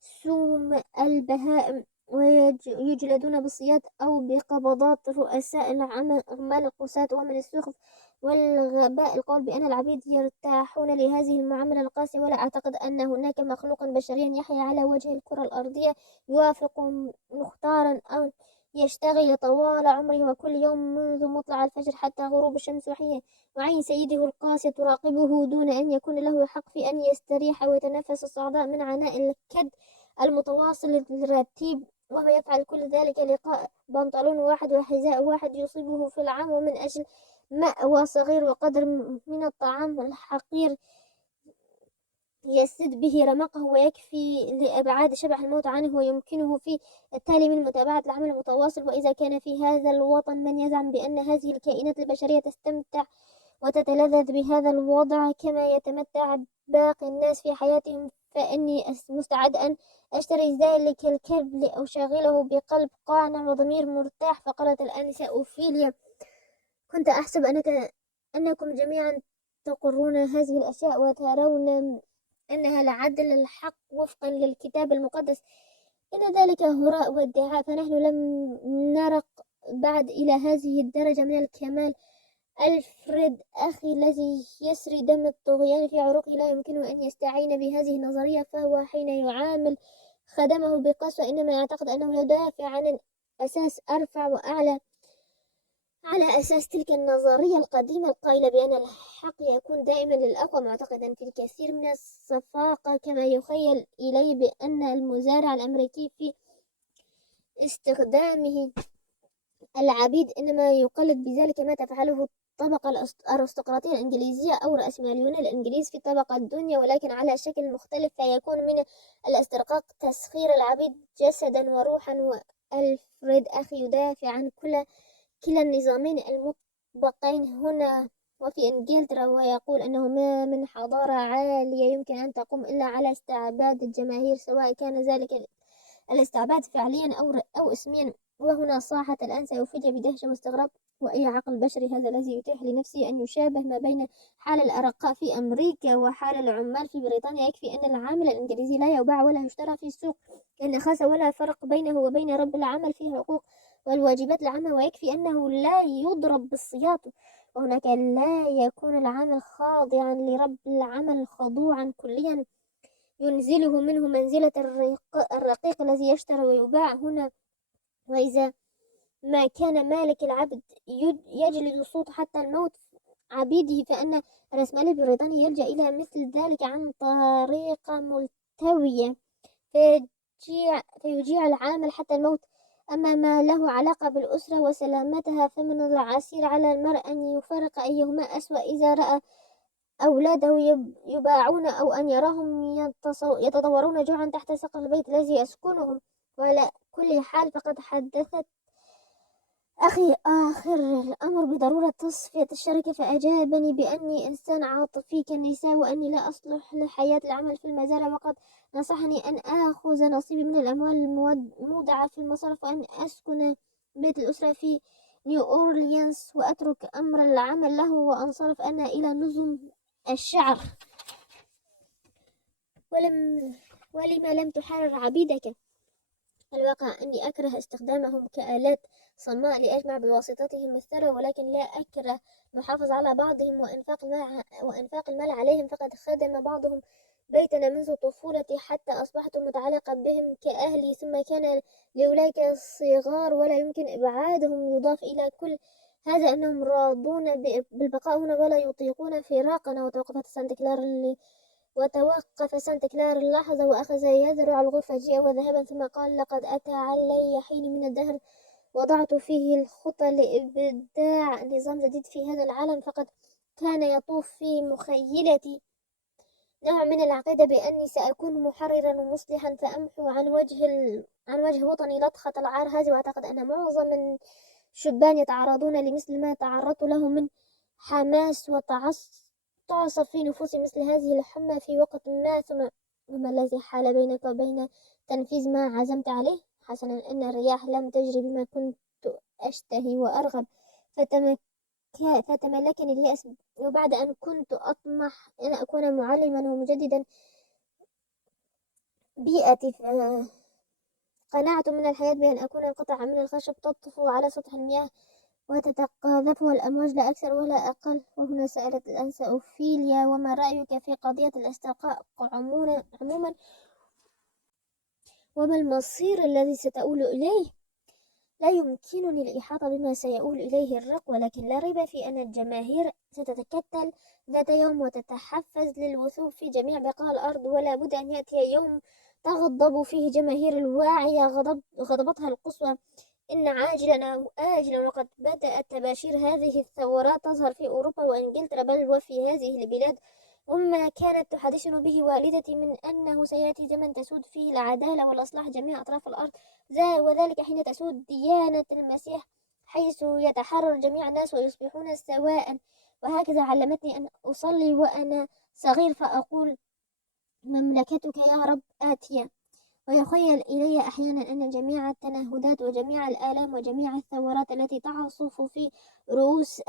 سوم البهائم، ويجلدون بالصياد أو بقبضات رؤساء العمال القساة. ومن السخف والغباء القول بأن العبيد يرتاحون لهذه المعاملة القاسية، ولا أعتقد أن هناك مخلوقا بشريا يحيا على وجه الكرة الأرضية يوافق مختارا أو يشتغل طوال عمره وكل يوم منذ مطلع الفجر حتى غروب الشمس، وعين سيده القاسية تراقبه دون أن يكون له حق في أن يستريح ويتنفس الصعداء من عناء الكد المتواصل الرتيب. وهو يفعل كل ذلك لقاء بنطلون واحد وحذاء واحد يصيبه في العام، ومن أجل مأوى صغير وقدر من الطعام الحقير يسد به رمقه ويكفي لإبعاد شبح الموت عنه، ويمكنه في التالي من متابعة العمل المتواصل. وإذا كان في هذا الوطن من يزعم بأن هذه الكائنات البشرية تستمتع وتتلذذ بهذا الوضع كما يتمتع باقي الناس في حياتهم، فإني مستعد أن أشتري ذلك الكلب لأشغله بقلب قانع وضمير مرتاح. فقالت الآنسة أوفيليا: كنت أحسب أنكم جميعا تقرون هذه الأشياء وترون أنها العدل الحق وفقا للكتاب المقدس. إن ذلك هراء وادعاء، فنحن لم نرق بعد إلى هذه الدرجة من الكمال. ألفريد أخي الذي يسري دم الطغيان في عروقه لا يمكنه أن يستعين بهذه النظرية، فهو حين يعامل خدمه بقسوة إنما يعتقد أنه يدافع عن أساس أرفع وأعلى، على أساس تلك النظرية القديمة القائلة بأن الحق يكون دائما للأقوى، معتقدا في الكثير من الصفاقة كما يخيل إلي بأن المزارع الأمريكي في استخدامه العبيد إنما يقلد بذلك ما تفعله الطبقة الأرستقراطية الإنجليزية أو رأسماليون الإنجليز في الطبقة الدنيا، ولكن على شكل مختلف، فيكون من الاسترقاق تسخير العبيد جسدا وروحا. وألفريد أخي يدافع عن كلا النظامين المطبقين هنا وفي إنجلترا، ويقول أنه ما من حضارة عالية يمكن أن تقوم إلا على استعباد الجماهير، سواء كان ذلك الاستعباد فعليا أو اسميا. وهنا صاحت الآنسة أوفيليا بدهشة واستغراب: وأي عقل بشري هذا الذي يتيح لنفسه أن يشابه ما بين حال الأرقاء في أمريكا وحال العمال في بريطانيا؟ يكفي أن العامل الإنجليزي لا يباع ولا يشترى في السوق لأن خاص ولا فرق بينه وبين رب العمل في حقوق والواجبات العامة، ويكفي أنه لا يضرب بالسياط، وهناك لا يكون العامل خاضعا لرب العمل خضوعا كليا ينزله منه منزلة الرقيق الذي يشترى ويباع هنا. وإذا ما كان مالك العبد يجلد صوت حتى الموت عبيده، فإن الرأسمالي البريطاني يلجأ إلى مثل ذلك عن طريقة ملتوية فيجيع العامل حتى الموت. أما ما له علاقة بالأسرة وسلامتها فمن العسير على المرء أن يفرق أيهما أسوأ إذا رأى أولاده يباعون أو أن يراهم يتضورون جوعا تحت سقف البيت الذي يسكنهم. وعلى كل حال فقد حدثت أخي آخر الأمر بضرورة تصفية الشركة، فأجابني بأني إنسان عاطفي كالنساء وأني لا أصلح لحياة العمل في المزارع، وقد نصحني أن آخذ نصيبي من الأموال المودعة في المصرف وأن أسكن بيت الأسرة في نيو أورليانس وأترك أمر العمل له وأنصرف أنا إلى نظم الشعر. ولما لم تحرر عبيدك؟ الواقع أني أكره استخدامهم كآلات صماء لأجمع بواسطتهم الثروة، ولكن لا أكره المحافظة على بعضهم وإنفاق المال عليهم، فقد خدم بعضهم بيتنا منذ طفولتي حتى أصبحت متعلقة بهم كأهلي، ثم كان لأولئك الصغار ولا يمكن إبعادهم. يضاف إلى كل هذا أنهم راضون بالبقاء هنا ولا يطيقون فراقنا. وتوقف سانت كلار لحظة وأخذ يذرع الغرفة جيئا وذهبا، ثم قال: لقد أتى علي حين من الدهر وضعت فيه الخطى لإبداع نظام جديد في هذا العالم، فقد كان يطوف في مخيلتي نوع من العقيدة بأني سأكون محررا ومصلحا فأمحو عن وجه وطني لطخة العار هذه. وأعتقد أن معظم الشبان يتعرضون لمثل ما تعرضت له من حماس تعصف في نفوس مثل هذه الحمى في وقت ما. ثم وما الذي حال بينك وبين تنفيذ ما عزمت عليه؟ حسنا، إن الرياح لم تجري بما كنت أشتهي وأرغب، فتملكني اليأس، وبعد أن كنت أطمح أن أكون معلما ومجددا بيئتي، قنعت من الحياة بأن أكون قطعة من الخشب تطفو على سطح المياه وتتقاذفها الأمواج لا أكثر ولا أقل. وهنا سألت الأنسة أوفيليا: وما رأيك في قضية الاسترقاء عموما؟ وما المصير الذي ستؤول إليه؟ لا يمكنني الإحاطة بما سيؤول إليه الرق، ولكن لا ريب في أن الجماهير ستتكتل ذات يوم وتتحفز للوثوق في جميع بقاع الأرض، ولا بد أن يأتي يوم تغضب فيه جماهير الواعية غضبتها القصوى إن عاجلا أو آجلا وقد بدأت تباشير هذه الثورات تظهر في أوروبا وإنجلترا بل وفي هذه البلاد. وما كانت تحدثنا به والدتي من أنه سيأتي زمن تسود فيه العدالة والإصلاح جميع أطراف الأرض، وذلك حين تسود ديانة المسيح، حيث يتحرر جميع الناس ويصبحون سواء. وهكذا علمتني أن أصلي وأنا صغير فأقول: مملكتك يا رب آتية. ويخيل إلي أحيانا أن جميع التنهدات وجميع الآلام وجميع الثورات التي تعصف في رؤوس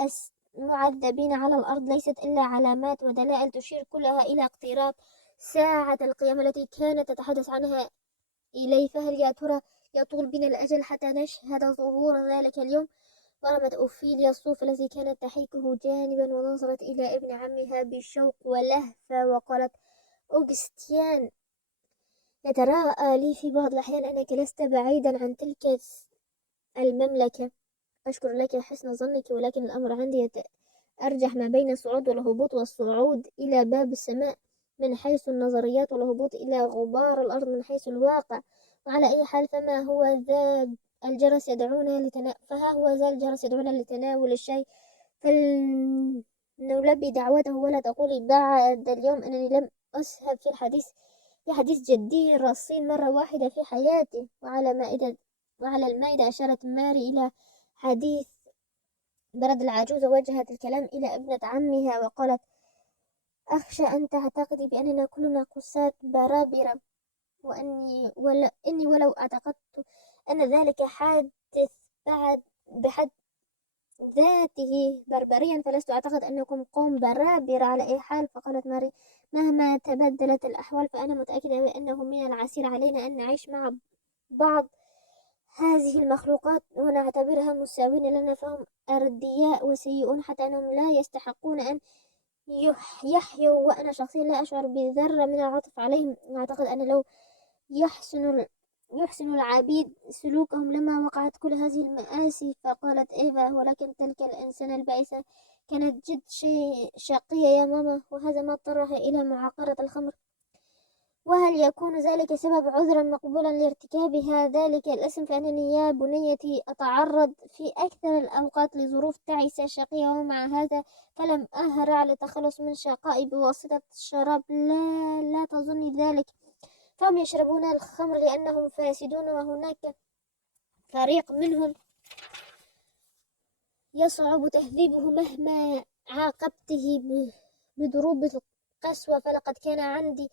المعذبين على الأرض ليست إلا علامات ودلائل تشير كلها إلى اقتراب ساعة القيامة التي كانت تتحدث عنها إلي. فهل يا ترى يطول بنا الأجل حتى نشهد ظهور ذلك اليوم؟ ورمت أوفيليا الصوف الذي كانت تحيكه جانبا ونظرت إلى ابن عمها بشوق ولهفة وقالت: أوغستيان، يتراءى لي في بعض الأحيان أنك لست بعيدا عن تلك المملكة. أشكر لك حسن ظنك، ولكن الأمر عندي أرجح ما بين الصعود والهبوط، والصعود إلى باب السماء من حيث النظريات، والهبوط إلى غبار الأرض من حيث الواقع. وعلى أي حال فما هو ذا الجرس يدعونا فها هو ذا الجرس يدعونا لتناول الشيء، فلنلبي دعوته. ولا تقولي بعد اليوم أنني لم أسهب في حديث جدي الرصين مرة واحدة في حياتي. وعلى المائدة أشارت ماري إلى حديث برد العجوز، ووجهت الكلام إلى ابنة عمها وقالت: أخشى أن تعتقدي بأننا كلنا قساة برابرة، إني ولو اعتقدت أن ذلك حادث بحد ذاته بربريا فلست أعتقد أنكم قوم برابر على أي حال. فقالت ماري: مهما تبدلت الأحوال فأنا متأكدة بأنه من العسير علينا أن نعيش مع بعض هذه المخلوقات ونعتبرها مساوين لنا، فهم أردياء وسيئون حتى أنهم لا يستحقون أن يحيوا، وأنا شخصيا لا أشعر بذرة من العطف عليهم. أعتقد أن لو يحسن العبيد سلوكهم لما وقعت كل هذه المآسي. فقالت إيفا: ولكن تلك الإنسانة البائسة كانت جد شقية يا ماما، وهذا ما اضطرها إلى معاقرة الخمر. وهل يكون ذلك سبب عذرا مقبولا لارتكابها ذلك الاسم؟ فإنني يا بنيتي أتعرض في أكثر الأوقات لظروف تعيسة شقية، ومع هذا فلم أهرع للتخلص من شقائي بواسطة الشراب. لا تظني ذلك، فهم يشربون الخمر لأنهم فاسدون، وهناك فريق منهم يصعب تهذيبه مهما عاقبته بضروب القسوة. فلقد كان عند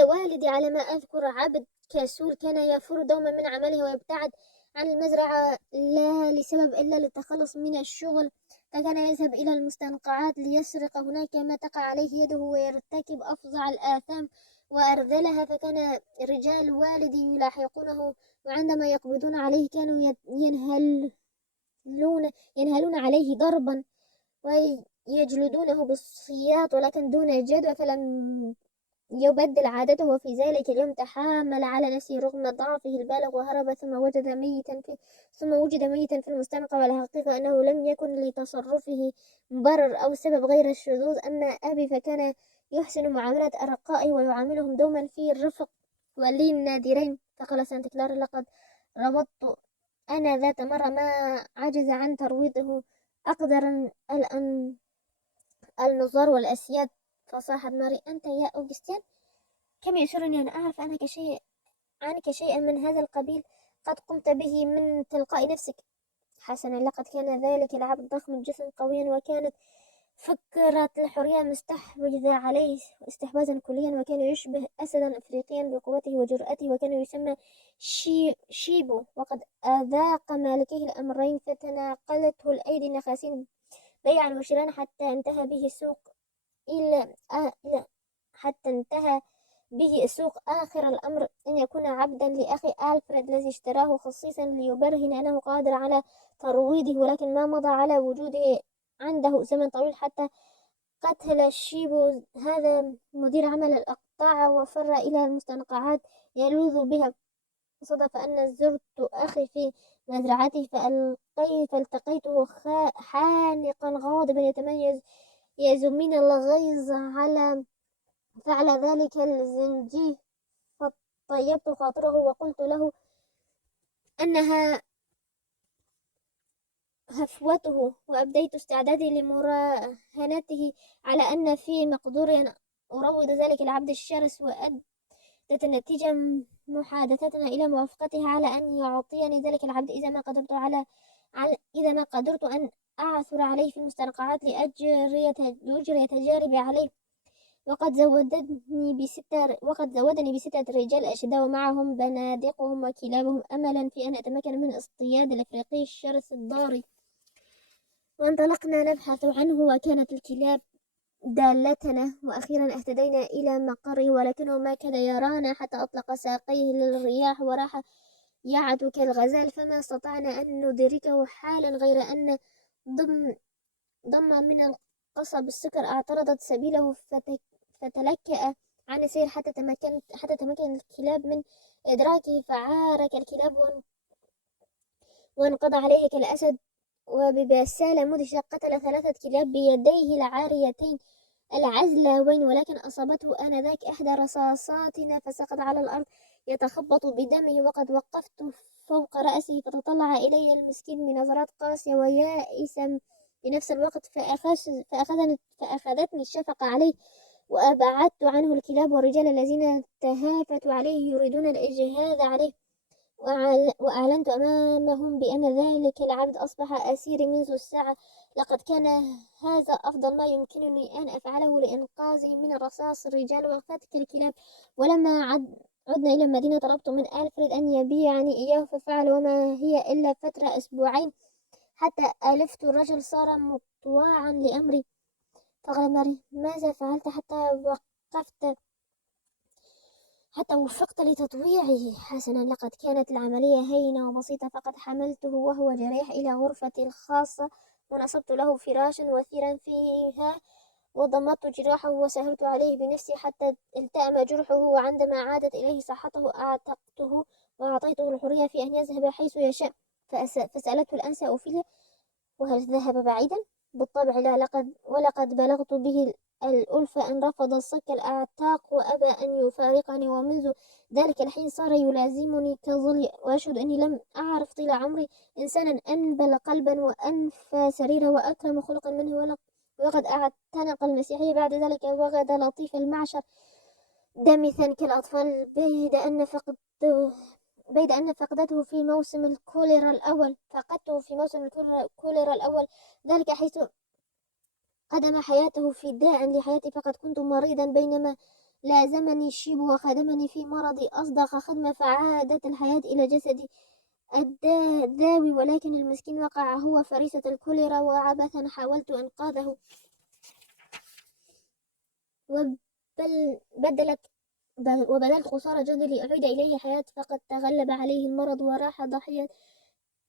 والدي على ما أذكر عبد كسول كان يفر دوما من عمله ويبتعد عن المزرعة لا لسبب إلا للتخلص من الشغل، فكان يذهب إلى المستنقعات ليسرق هناك ما تقع عليه يده ويرتكب أفظع الآثام وأرذلها. فكان رجال والدي يلاحقونه، وعندما يقبضون عليه كانوا ينهلون عليه ضربا ويجلدونه بالسياط، ولكن دون جدوى. فلم يبدل عادته، وفي ذلك اليوم تحامل على نفسه رغم ضعفه البالغ وهرب، ثم وجد ميتا في المستنقع. والحقيقة أنه لم يكن لتصرفه مبرر أو سبب غير الشذوذ. أما أبي فكان يحسن معاملة أرقائه ويعاملهم دوما في الرفق واللين نادرين. فقال سانت كلارا: لقد ربطت أنا ذات مرة ما عجز عن ترويضه أقدر النظار والأسياد. فصاحت ماري: أنت يا أوغستين، كم يسرني أن أعرف عنك شيئا من هذا القبيل قد قمت به من تلقاء نفسك. حسنا، لقد كان ذلك العبد ضخم الجسم قويا، وكانت فكرة الحرية مستحوذة عليه استحواذا كليا، وكان يشبه أسدا أفريقيا بقوته وجرأته، وكان يسمى شيبو. وقد أذاق مالكيه الأمرين، فتناقلته الأيدي النخاسين بيعا وشراء حتى انتهى به السوق. آخر الأمر أن يكون عبدا لأخي ألفريد الذي اشتراه خصيصا ليبرهن أنه قادر على ترويضه، ولكن ما مضى على وجوده عنده زمن طويل حتى قتل شيبو هذا مدير عمل الأقطاع وفر إلى المستنقعات يلوذ بها. وصدف أن زرت أخي في مزرعته فالتقيته حانقا غاضبا يزمين الغيظ على فعل ذلك الزنجي. فطيبت خاطره وقلت له أنها هفوته وأبديت استعدادي لمراهنته على أن في مقدوري أن أروض ذلك العبد الشرس، وأدت النتيجة محادثتنا إلى موافقته على أن يعطيني ذلك العبد إذا ما قدرت أن أعثر عليه في المستنقعات لأجري تجاربي عليه. وقد زودني بستة رجال أشداء ومعهم بنادقهم وكلابهم، أملا في أن أتمكن من اصطياد الأفريقي الشرس الضاري. وانطلقنا نبحث عنه، وكانت الكلاب دالتنا، وأخيرا اهتدينا إلى مقره، ولكنه ما كاد يرانا حتى أطلق ساقيه للرياح وراح يعد كالغزال، فما استطعنا أن ندركه حالا، غير أن ضم من القصب السكر اعترضت سبيله فتلكأ عن السير حتى تمكن الكلاب من إدراكه، فعارك الكلاب وانقضى عليه كالأسد، وببسالة مدهشة قتل 3 كلاب بيديه العاريتين العزلاوين، ولكن أصابته آنذاك إحدى رصاصاتنا فسقط على الأرض يتخبط بدمه. وقد وقفت فوق رأسه فتطلع إلي المسكين بنظرات قاسية ويائسة في نفس الوقت، فأخذتني الشفقة عليه، وأبعدت عنه الكلاب والرجال الذين تهافتوا عليه يريدون الإجهاز عليه، وأعلنت أمامهم بأن ذلك العبد أصبح أسيري منذ الساعة. لقد كان هذا أفضل ما يمكنني أن أفعله لإنقاذه من الرصاص الرجال وفتك الكلاب. ولما عدنا إلى المدينة طلبت من ألفريد أن يبيعني إياه، ففعل، وما هي إلا فترة أسبوعين حتى ألفت الرجل صار مطواعا لأمري. فقال ماري: ماذا فعلت حتى وفقت لتطويعه؟ حسنا، لقد كانت العملية هينة وبسيطة، فقد حملته وهو جريح إلى غرفتي الخاصة، ونصبت له فراشا وثيرا فيها، وضمدت جراحه وسهرت عليه بنفسي حتى التأم جرحه، وعندما عادت إليه صحته أعتقته وأعطيته الحرية في أن يذهب حيث يشاء. فسألته الأنسة أوفيليا: وهل ذهب بعيدا؟ بالطبع لا، ولقد بلغت به الألفة أن رفض صك الأعتاق وأبى أن يفارقني، ومنذ ذلك الحين صار يلازمني كظلي، وأشهد أني لم أعرف طيل عمري إنسانا أنبل قلبا وأنفى سريرا وأكرم خلقا منه، وقد اعتنق المسيحية بعد ذلك وغدا لطيف المعشر دمثا كالأطفال، بيد أن فقدته في موسم الكوليرا الأول، ذلك حيث قدم حياته فداء لحياتي، فقد كنت مريضا بينما لازمني الشيب وخدمني في مرضي أصدق خدمة، فعادت الحياة إلى جسدي الذاوي، ولكن المسكين وقع هو فريسة الكوليرا، وعبثا حاولت إنقاذه وبدلت خسارة جهدي لأعيد إليه الحياة، فقد تغلب عليه المرض وراح ضحية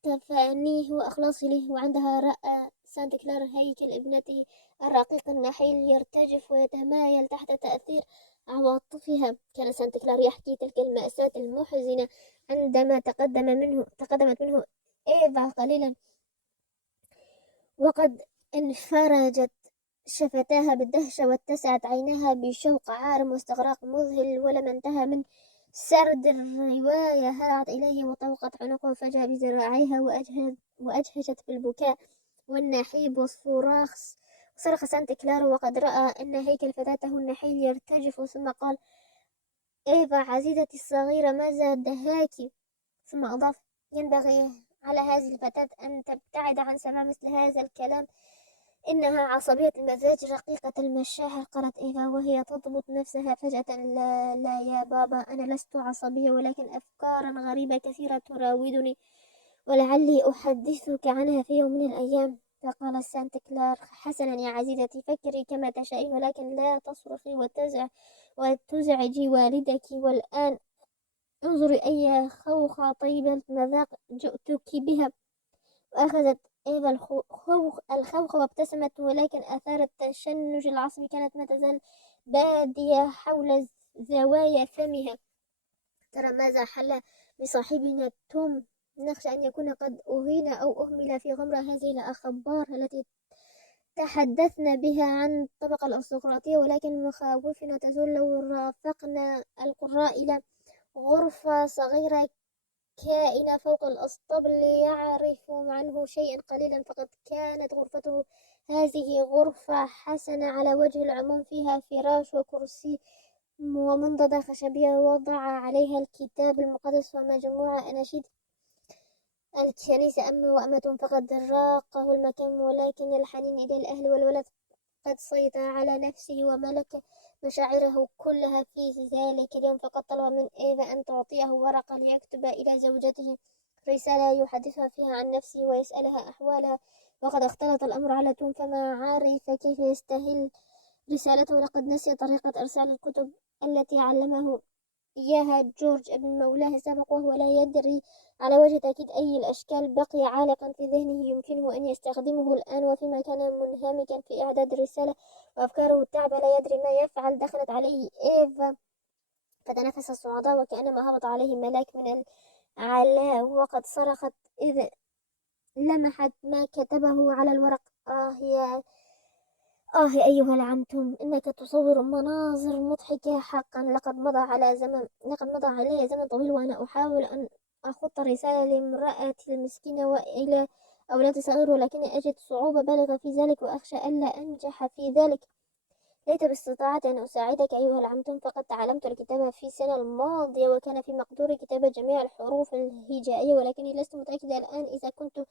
تفانيه وإخلاصي له. وعندها رأى سانت كلار هيكل ابنته الرقيق النحيل يرتجف ويتمايل تحت تأثير عواطفها. كان سانت كلار يحكي تلك المأساة المحزنة عندما تقدمت منه إيفا قليلا، وقد انفرجت شفتاها بالدهشة واتسعت عيناها بشوق عارم واستغراق مذهل، ولما انتهى من سرد الرواية هرعت إليه وطوقت عنقه فجأة بذراعيها وأجهشت بالبكاء والنحيب والصراخ. صرخ سانت كلارا وقد رأى أن هيكل فتاته النحيل يرتجف، ثم قال: إيفا عزيزتي الصغيرة، ماذا دهاك؟ ثم أضاف: ينبغي على هذه الفتاة أن تبتعد عن سماع مثل هذا الكلام، إنها عصبية المزاج رقيقة المشاعر. قالت إيفا وهي تضبط نفسها فجأة: لا لا يا بابا، أنا لست عصبية، ولكن أفكارا غريبة كثيرة تراودني، ولعلي أحدثك عنها في يوم من الأيام. فقال سانت كلار: حسنا يا عزيزتي، فكري كما تشائين، ولكن لا تصرخي وتزعجي والدك. والآن انظري أي خوخة طيبة المذاق جئتك بها. وأخذت إيفا الخوخ وابتسمت، ولكن آثار التشنج العصبي كانت ما تزال بادية حول زوايا فمها. ترى ماذا حل بصاحبنا توم؟ نخشى أن يكون قد أهين أو أهمل في غمر هذه الأخبار التي تحدثنا بها عن الطبقة الأرستقراطية، ولكن مخاوفنا تزول لو رافقنا القراء إلى غرفة صغيرة الكائن فوق الأسطبل ليعرف عنه شيئا قليلا، فقد كانت غرفته هذه غرفة حسنة على وجه العموم، فيها فراش وكرسي ومنضدة خشبية وضع عليها الكتاب المقدس ومجموعة أناشيد الكنيسة. أما وأمة فقد راقه المكان، ولكن الحنين إلى الأهل والولد قد سيطر على نفسه وملك مشاعره كلها في ذلك اليوم. فقد طلب من إيفا أن تعطيه ورقة ليكتب إلى زوجته رسالة يحدثها فيها عن نفسه ويسألها أحوالها. وقد اختلط الأمر على توم، فما عرف كيف يستهل رسالته. لقد نسي طريقة إرسال الكتب التي علمه إياها جورج ابن مولاه السابق، وهو لا يدري على وجه تأكيد أي الأشكال بقي عالقا في ذهنه يمكنه أن يستخدمه الآن. وفيما كان منهمكا في إعداد الرسالة وأفكاره التعبة لا يدري ما يفعل، دخلت عليه إيفا فتنافس الصعداء وكأنما هبط عليه ملاك من العلاء، وقد صرخت إذ لمحت ما كتبه على الورق: أيها العمتم، إنك تصور مناظر مضحكة حقا. لقد مضى علي زمن طويل وأنا أحاول أن أخط رسالة لامرأتي المسكينة وإلى أولاد صغير، ولكني أجد صعوبة بالغة في ذلك وأخشى ألا أنجح في ذلك. ليت باستطاعتي أن أساعدك أيها العمتم، فقد تعلمت الكتابة في السنة الماضية وكان في مقدوري كتابة جميع الحروف الهجائية، ولكني لست متأكدة الآن إذا كنت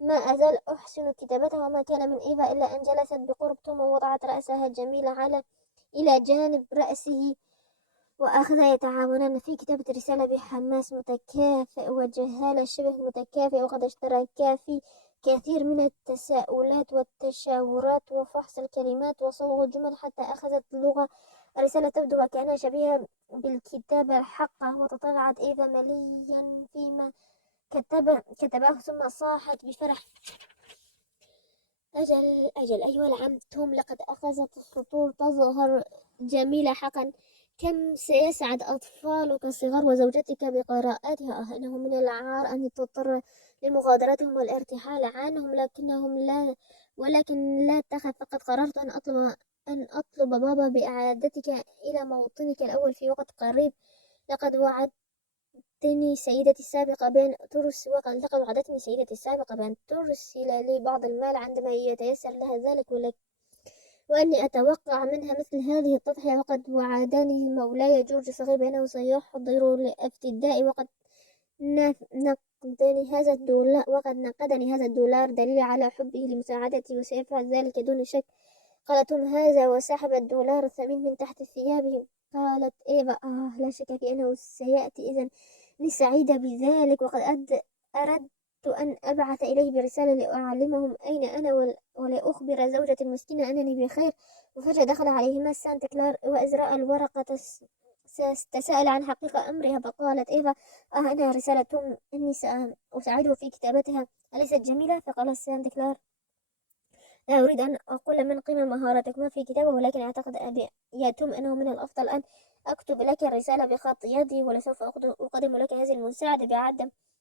ما أزال أحسن كتابتها. وما كان من إيفا إلا أن جلست بقرب توم ووضعت رأسها الجميل إلى جانب رأسه، وأخذا يتعاونان في كتابة رسالة بحماس متكافئ وجهالة شبه متكافئ. وقد اشتركا في كثير من التساؤلات والتشاورات وفحص الكلمات وصوغ الجمل، حتى أخذت لغة الرسالة تبدو وكأنها شبيهة بالكتابة الحقة. وتطلعت إيفا مليا فيما كتبه ثم صاحت بفرح: أجل أيها العم توم، لقد أخذت السطور تظهر جميلة حقا. كم سيسعد أطفالك الصغار وزوجتك بقراءتها. إنه من العار أن تضطر لمغادرتهم والارتحال عنهم، ولكن لا تخف، فقد قررت أن أطلب بابا بإعادتك إلى موطنك الأول في وقت قريب. لقد وعدتني سيدتي السابقة بأن ترسل لي بعض المال عندما يتيسر لها ذلك، وأني أتوقع منها مثل هذه التضحية. وقد وعدني مولاي جورج الصغير بأنه سيحضر لافتدائي، وقد نقدني هذا الدولار دليل على حبه لمساعدتي، وسيفعل ذلك دون شك. قال توم هذا وسحب الدولار الثمين من تحت ثيابه. قالت إيفا: لا شك في أنه سيأتي إذن، إني سعيدة بذلك. وقد أردت أن أبعث إليه برسالة لأعلمهم أين أنا ولأخبر زوجتي المسكينة أنني بخير. وفجأة دخل عليهما سانتا كلار، وإذ رأى الورقة تساءل عن حقيقة أمرها. فقالت إيفا: إنها رسالة توم، إني سأساعده في كتابتها، أليست جميلة؟ فقال سانتا كلار: لا أريد أن أقول من قيم مهاراتكما في الكتابة، ولكن أعتقد يا توم أنه من الأفضل أن أكتب لك الرسالة بخط يدي، ولسوف أقدم لك هذه المساعدة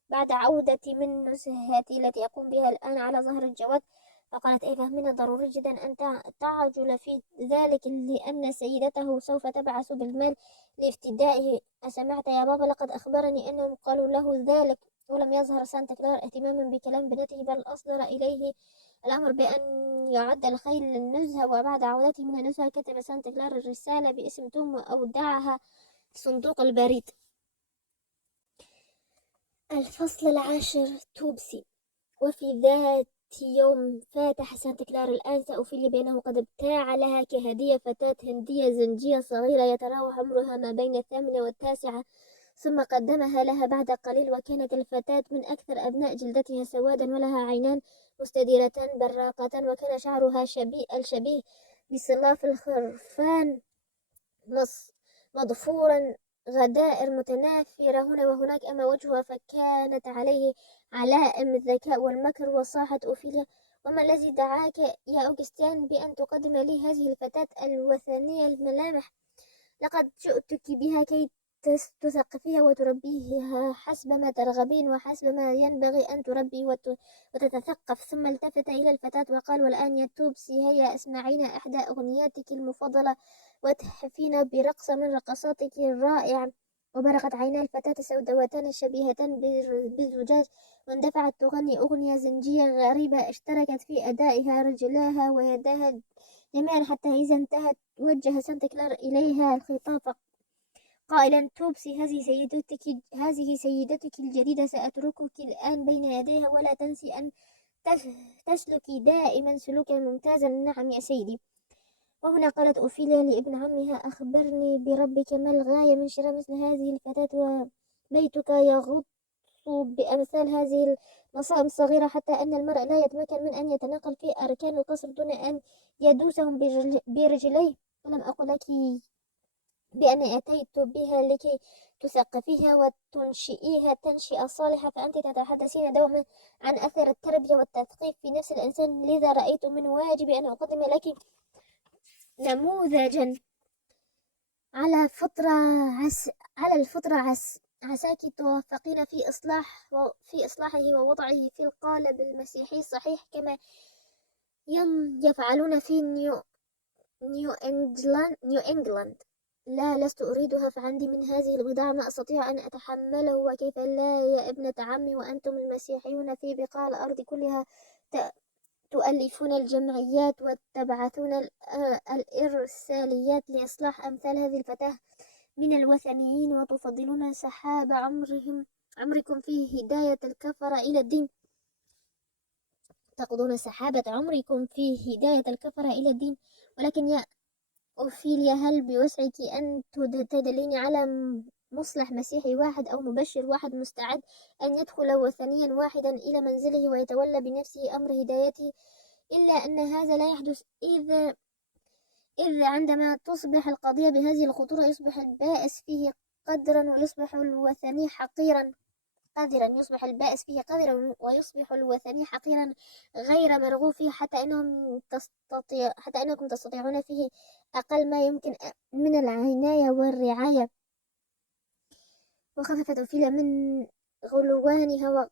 بعد عودتي من نزهتي التي أقوم بها الآن على ظهر الجواد. فقالت إيفا: من الضروري جدا أن تعجل في ذلك، لأن سيدته سوف تبعث بالمال لافتدائه. أسمعت يا بابا؟ لقد أخبرني أنهم قالوا له ذلك. ولم يظهر سانتا كلار اهتماما بكلام بنته، بل أصدر إليه الأمر بأن يعد الخيل للنزهة. وبعد عودته من النزهة كتب سانتا كلار الرسالة باسم توم وأودعها في صندوق البريد. الفصل 10: توبسي. وفي ذات يوم فاتح سانتا كلار الآنسة أوفيليا بأنه قد ابتاع لها كهدية فتاة هندية زنجية صغيرة يتراوح عمرها ما بين 8 و9، ثم قدمها لها بعد قليل. وكانت الفتاة من أكثر أبناء جلدتها سوادا، ولها عينان مستديرتان براقتان، وكان شعرها الشبيه بصلاف الخرفان مضفورا غدائر متناثرة هنا وهناك. أما وجهها فكانت عليه علائم الذكاء والمكر. وصاحت أوفيليا: وما الذي دعاك يا أوغستيان بأن تقدم لي هذه الفتاة الوثنية الملامح؟ لقد جئتك بها كي تثقفيها وتربيها حسب ما ترغبين وحسب ما ينبغي أن تربي وتتثقف. ثم التفت إلى الفتاة وقال: والآن يا توبسي، هيا اسمعين إحدى أغنياتك المفضلة وتحفين برقصة من رقصاتك الرائعة. وبرقت عينا الفتاة سوداوتان شبيهتان بالزجاج، واندفعت تغني أغنية زنجية غريبة اشتركت في أدائها رجلاها ويداها جميعا، حتى إذا انتهت وجه سانتا كلار إليها الخطاب قائلا: توبسي، هذه سيدتك الجديدة، سأتركك الآن بين يديها، ولا تنسي أن تسلكي دائما سلوكا ممتازا. نعم يا سيدي. وهنا قالت أوفيليا لابن عمها: أخبرني بربك، ما الغاية من شراء مثل هذه الفتاة، وبيتك يغط بأمثال هذه المصائب الصغيرة، حتى أن المرء لا يتمكن من أن يتنقل في أركان القصر دون أن يدوسهم برجليه. ولم أقل لك بأني أتيت بها لكي تثقفيها وتنشئيها تنشئة صالحة، فأنت تتحدثين دوما عن أثر التربية والتثقيف في نفس الإنسان، لذا رأيت من واجبي أن أقدم لك نموذجا على الفطرة عساك توافقين في إصلاحه ووضعه في القالب المسيحي الصحيح، كما يفعلون في نيو إنجلاند. لا، لست أريدها، فعندي من هذه البضاعة ما أستطيع أن أتحمله، وكيف لا يا ابنة عمي، وأنتم المسيحيون في بقاع الأرض كلها تؤلفون الجمعيات وتبعثون الإرساليات لإصلاح أمثال هذه الفتاة من الوثنيين، وتفضلون سحاب عمركم في هداية الكفرة إلى الدين. تقضون سحابة عمركم في هداية الكفرة إلى الدين. ولكن يا أوفيليا، هل بوسعك أن تدليني على مصلح مسيحي واحد أو مبشر واحد مستعد أن يدخل وثنيا واحدا إلى منزله ويتولى بنفسه أمر هدايته؟ إلا أن هذا لا يحدث إذ عندما تصبح القضية بهذه الخطورة يصبح البائس فيه قدرا ويصبح الوثني حقيرا يصبح البائس فيه قذرا ويصبح الوثني حقيرا غير مرغوب فيه، حتى أنكم تستطيعون فيه أقل ما يمكن من العناية والرعاية. وخففت أوفيلا من غلوائها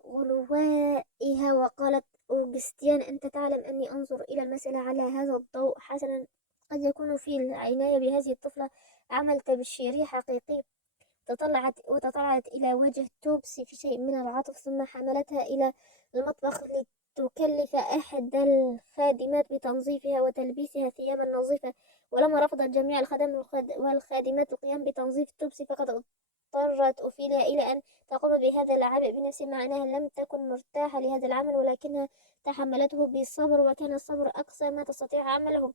وقالت: أوغستيان، أنت تعلم أني أنظر إلى المسألة على هذا الضوء. حسنا، قد يكون في العناية بهذه الطفلة عمل تبشيري حقيقي. وتطلعت إلى وجه توبسي في شيء من العطف، ثم حملتها إلى المطبخ لتكلف أحد الخادمات بتنظيفها وتلبيسها ثيابا نظيفة. ولما رفضت جميع الخدم والخادمات القيام بتنظيف توبسي، فقد اضطرت أوفيليا إلى أن تقوم بهذا العبء بنفسها، مع أنها لم تكن مرتاحة لهذا العمل، ولكنها تحملته بصبر، وكان الصبر أقصى ما تستطيع عمله.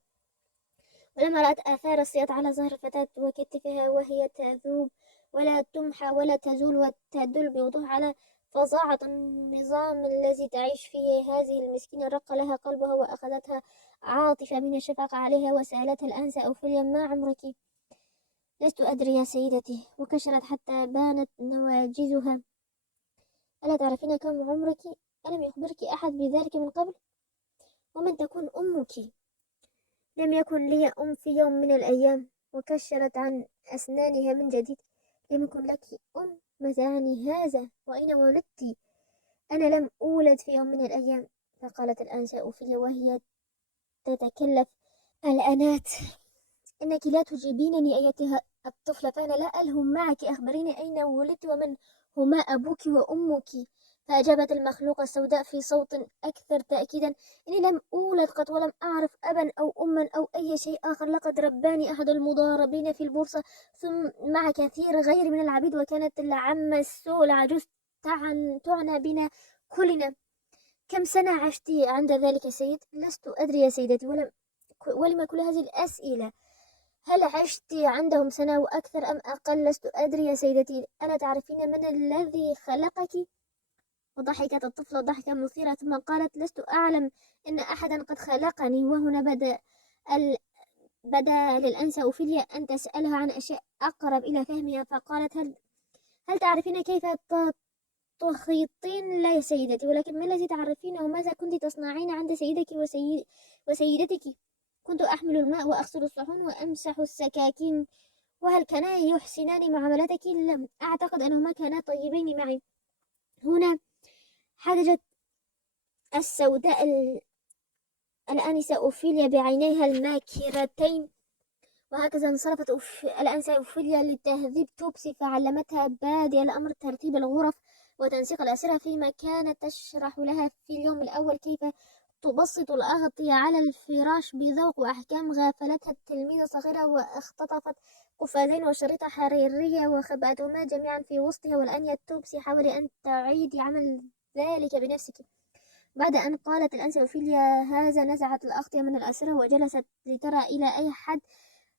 ولما رأت آثار السياط على ظهر الفتاة وكتفها وهي تذوب ولا تمحى ولا تزول، وتدل بوضوح على فظاعة النظام الذي تعيش فيه هذه المسكينة، رق لها قلبها وأخذتها عاطفة من الشفقة عليها وسألتها الأنسة: أوفيليا، ما عمرك؟ لست أدري يا سيدتي. وكشرت حتى بانت نواجذها. ألا تعرفين كم عمرك؟ ألم يخبرك أحد بذلك من قبل؟ ومن تكون أمك؟ لم يكن لي أم في يوم من الأيام. وكشرت عن أسنانها من جديد. لم يكن لك أم؟ ماذا يعني هذا؟ وأين ولدت؟ أنا لم أولد في يوم من الأيام. فقالت الأنسة أوفيليا وهي تتكلف الأنات: إنك لا تجيبينني أيتها الطفلة، فأنا لا ألهم معك. أخبريني أين ولدت ومن هما أبوك وأمك. فأجابت المخلوقة السوداء في صوت أكثر تأكيدا: إني لم أولد قط، ولم أعرف أبا أو أما أو أي شيء آخر. لقد رباني أحد المضاربين في البورصة، ثم مع كثير غير من العبيد، وكانت العمة السوء العجوز تعنى بنا كلنا. كم سنة عشت عند ذلك يا سيد؟ لست أدري يا سيدتي. ولم كل هذه الأسئلة؟ هل عشت عندهم سنة وأكثر أم أقل؟ لست أدري يا سيدتي. ألا تعرفين من الذي خلقك؟ وضحكت الطفلة ضحكة مثيرة، ثم قالت: لست أعلم إن أحدا قد خلقني. وهنا بدا للأنسة أوفيليا أن تسألها عن أشياء أقرب إلى فهمها. فقالت: هل تعرفين كيف تخيطين؟ لا يا سيدتي. ولكن ما الذي تعرفينه؟ وماذا كنت تصنعين عند سيدك وسيدتك؟ كنت أحمل الماء وأغسل الصحون وأمسح السكاكين. وهل كانا يحسنان معاملتك؟ لم أعتقد أنهما كانا طيبين معي. هنا حدجت السوداء الآنسة أوفيليا بعينيها الماكرتين وهكذا انصرفت الأنسة أوفيليا لتهذيب توبسي، فعلمتها بادئ الأمر ترتيب الغرف وتنسيق الأسرة، فيما كانت تشرح لها في اليوم الأول كيف تبسط الأغطية على الفراش بذوق وأحكام. غافلتها التلميذة الصغيرة واختطفت قفازين وشريطة حريرية وخبأتهما جميعا في وسطها. والآن يا توبسي، حاولي أن تعيدي عمل ذلك بنفسك. بعد أن قالت الأنسة أوفيليا هذا، نزعت الأغطية من الأسرة وجلست لترى إلى أي حد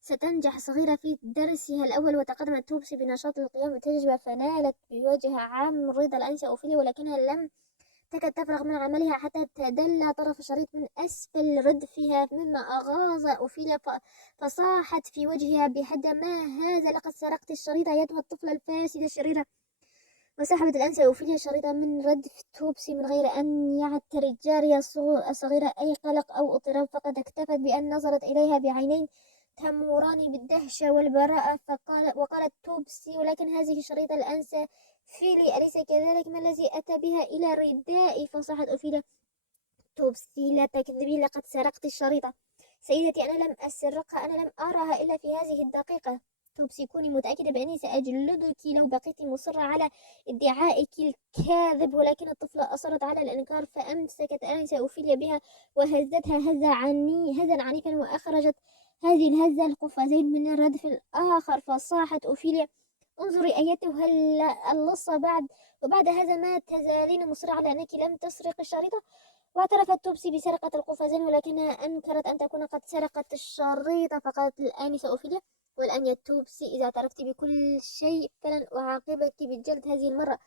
ستنجح صغيرة في درسها الأول. وتقدمت توبسي بنشاط للقيام بالتجربة، فنالت بوجه عام رضا الأنسة أوفيليا، ولكنها لم تكد تفرغ من عملها حتى تدلى طرف الشريط من أسفل ردفها، مما أغاظ أوفيليا، فصاحت في وجهها بحد ما هذا، لقد سرقت الشريط أيتها الطفلة الفاسدة الشريرة. وسحبت الأنسة أوفيليا شريطا من ردف توبسي من غير أن يعتري الجارية الصغيرة أي قلق أو اضطراب، فقد اكتفت بأن نظرت إليها بعينين تموران بالدهشة والبراءة. وقالت توبسي ولكن هذه شريطة الأنسة فيلي أليس كذلك؟ ما الذي أتى بها إلى ردائي؟ فصاحت أوفيليا توبسي لا تكذبي، لقد سرقت الشريطة سيدتي، أنا لم أسرقها، أنا لم أراها إلا في هذه الدقيقة. توبسي كوني متأكدة بأني سأجلدك لو بقيت مصرة على ادعائك الكاذب. ولكن الطفلة أصرت على الإنكار، فأمسكت الأنسة أوفيليا بها وهزتها هزا عنيفا، وأخرجت هذه الهزة القفازين من الردف الآخر. فصاحت أوفيليا انظري أيتها اللصة، وبعد هذا ما تزالين مصرة على أنك لم تسرق الشريطة؟ واعترفت توبسي بسرقة القفازين، ولكنها أنكرت أن تكون قد سرقت الشريطة. فقالت الآنسة أوفيليا والآن يا توبسي، إذا اعترفت بكل شيء فلن أعاقبك بالجلد هذه المرة.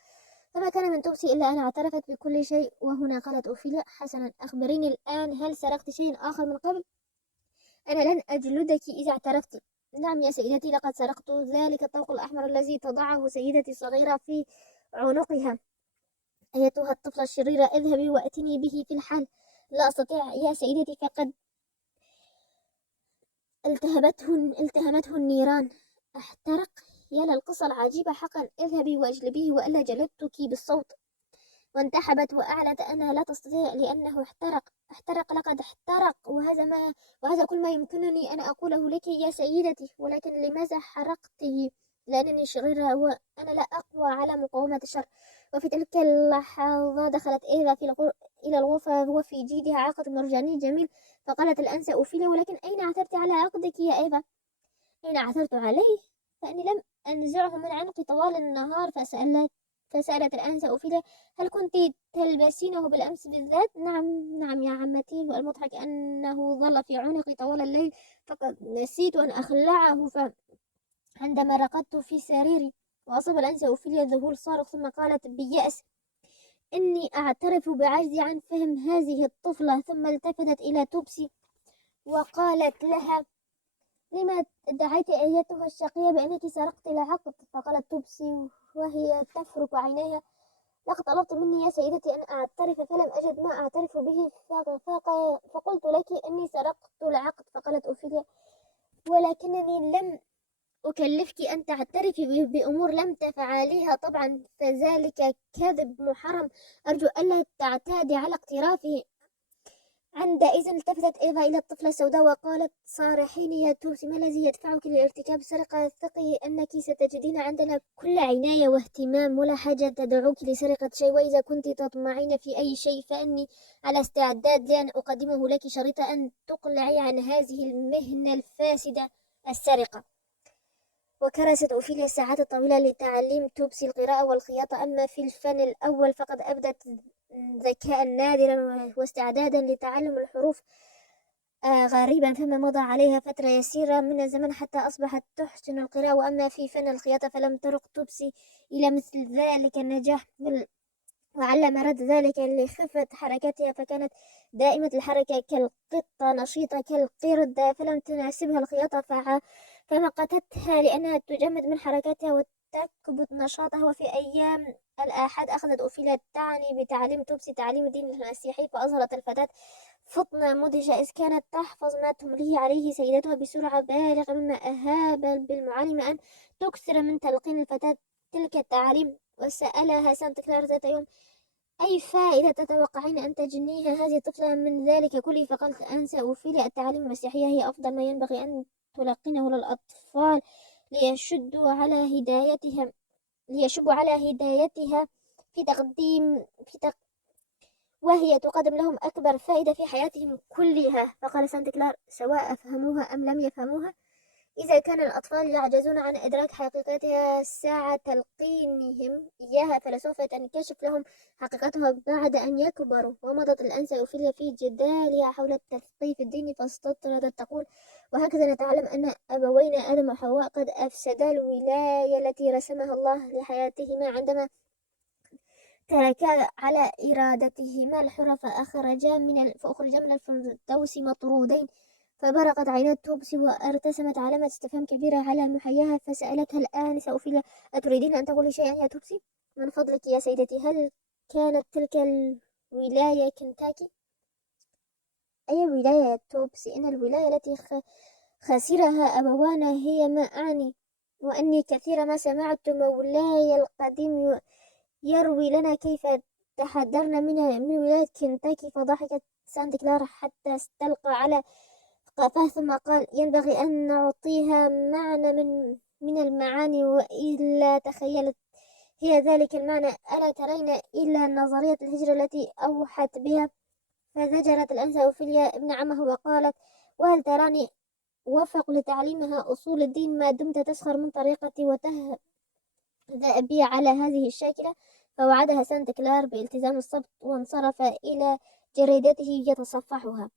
فما كان من توبسي إلا أن اعترفت بكل شيء. وهنا قالت أوفيليا حسنا، أخبريني الآن، هل سرقت شيء آخر من قبل؟ أنا لن أجلدك إذا اعترفت. نعم يا سيدتي، لقد سرقت ذلك الطوق الأحمر الذي تضعه سيدتي الصغيرة في عنقها. أيتها الطفلة الشريرة، اذهبي وأتني به في الحال. لا أستطيع يا سيدتي، فقد التهمته النيران. احترق؟ يا للقصة العجيبة حقا. اذهبي واجلبيه وإلا جلدتك بالصوت. وانتحبت وأعلت أنها لا تستطيع لأنه احترق، لقد احترق، وهذا كل ما يمكنني أن أقوله لك يا سيدتي. ولكن لماذا حرقته؟ لأنني شريرة وأنا لا أقوى على مقاومة الشر. وفي تلك اللحظة دخلت إيفا إلى الغرفة وفي جيدها عقد مرجاني جميل. فقالت الأنسة أوفيليا ولكن أين عثرت على عقدك يا إيفا؟ أين عثرت عليه؟ فإني لم أنزعه من عنقي طوال النهار. فسألت الأنسة أوفيليا هل كنت تلبسينه بالأمس بالذات؟ نعم نعم يا عمتي. والمضحك أنه ظل في عنقي طوال الليل، فقد نسيت أن أخلعه عندما رقدت في سريري. وأصاب الأنسة أوفيليا ذهول صارخ، ثم قالت بيأس إني أعترف بعجزي عن فهم هذه الطفلة. ثم التفتت إلى توبسي وقالت لها لما ادعيت أيتها الشقية بأنك سرقت العقد؟ فقالت توبسي وهي تفرك عينيها لقد طلبت مني يا سيدتي أن أعترف فلم أجد ما أعترف به، فقلت لك أني سرقت العقد. فقالت أوفيليا ولكنني لم أكلفك أن تعترفي بأمور لم تفعليها طبعا، فذلك كذب محرم، أرجو ألا تعتادي على اقترافه. عندئذ التفتت إيفا إلى الطفلة السوداء وقالت صارحيني يا توبسي، ما الذي يدفعك لارتكاب سرقة؟ ثقي أنك ستجدين عندنا كل عناية واهتمام، ولا حاجة تدعوك لسرقة شيء. وإذا كنت تطمعين في أي شيء فإني على استعداد لأن أقدمه لك شريطة أن تقلعي عن هذه المهنة الفاسدة، السرقة. وكرست أوفيليا الساعات الطويلة لتعليم توبسي القراءة والخياطة. أما في الفن الأول فقد أبدت ذكاء نادرا واستعدادا لتعلم الحروف غريبا، فما مضى عليها فترة يسيرة من الزمن حتى أصبحت تحسن القراءة. وأما في فن الخياطة فلم ترق توبسي إلى مثل ذلك النجاح، وعلى مراد ذلك لخفة حركتها، فكانت دائمة الحركة كالقطة نشيطة كالقرد، فلم تناسبها الخياطة فمقتتها لأنها تجمد من حركتها وتكبت نشاطها. وفي أيام الآحاد أخذت أوفيليا تعني بتعليم توبسي تعليم الدين المسيحي، فأظهرت الفتاة فطنة مدهشة، إذ كانت تحفظ ما تمليه عليه سيدتها بسرعة بالغة، مما أهاب بالمعلم أن تكثر من تلقين الفتاة تلك التعاليم. وسألها سانت كلار ذات يوم أي فائدة تتوقعين أن تجنيها هذه الطفلة من ذلك كله؟ فقالت أنسى أوفيليا التعاليم المسيحية هي أفضل ما ينبغي أن تلقنه للأطفال ليشدوا على هدايتها ليشبوا على هدايتها في تقديم في تق... وهي تقدم لهم أكبر فائدة في حياتهم كلها. فقال سانت كلار: سواء فهموها أم لم يفهموها، إذا كان الأطفال يعجزون عن إدراك حقيقتها ساعة تلقينهم إياها، فلسوف تنكشف لهم حقيقتها بعد أن يكبروا. ومضت الأنسة أوفيليا في جدالها حول التثقيف الديني، فاستطردت تقول: وهكذا نتعلم أن أبوينا آدم وحواء قد أفسدا الولاية التي رسمها الله لحياتهما عندما تركا على إرادتهما الحرة، فأخرجا من الفردوس مطرودين. فبرقت عينات توبسي وارتسمت علامة استفهام كبيرة على محياها، فسألتها الآنسة أوفيليا: أتريدين أن تقولي شيئا يا توبسي؟ من فضلك يا سيدتي، هل كانت تلك الولاية كنتاكي؟ أي ولاية يا توبسي؟ إن الولاية التي خسرها أبوانا هي ما أعني، وأني كثير ما سمعت مولاي القديم يروي لنا كيف تحدرنا من ولاية كنتاكي. فضحكت سانت كلار حتى استلقى على قفاه، ثم قال: ينبغي أن نعطيها معنى من المعاني، وإلا تخيلت هي ذلك المعنى. ألا ترين إلا نظرية الهجرة التي أوحت بها؟ فزجرت الأنثى أوفيليا ابن عمه وقالت: وهل تراني وفق لتعليمها أصول الدين ما دمت تسخر من طريقتي وتهزأ بي على هذه الشاكلة؟ فوعدها سانت كلار بالتزام الصمت، وانصرف إلى جريدته يتصفحها.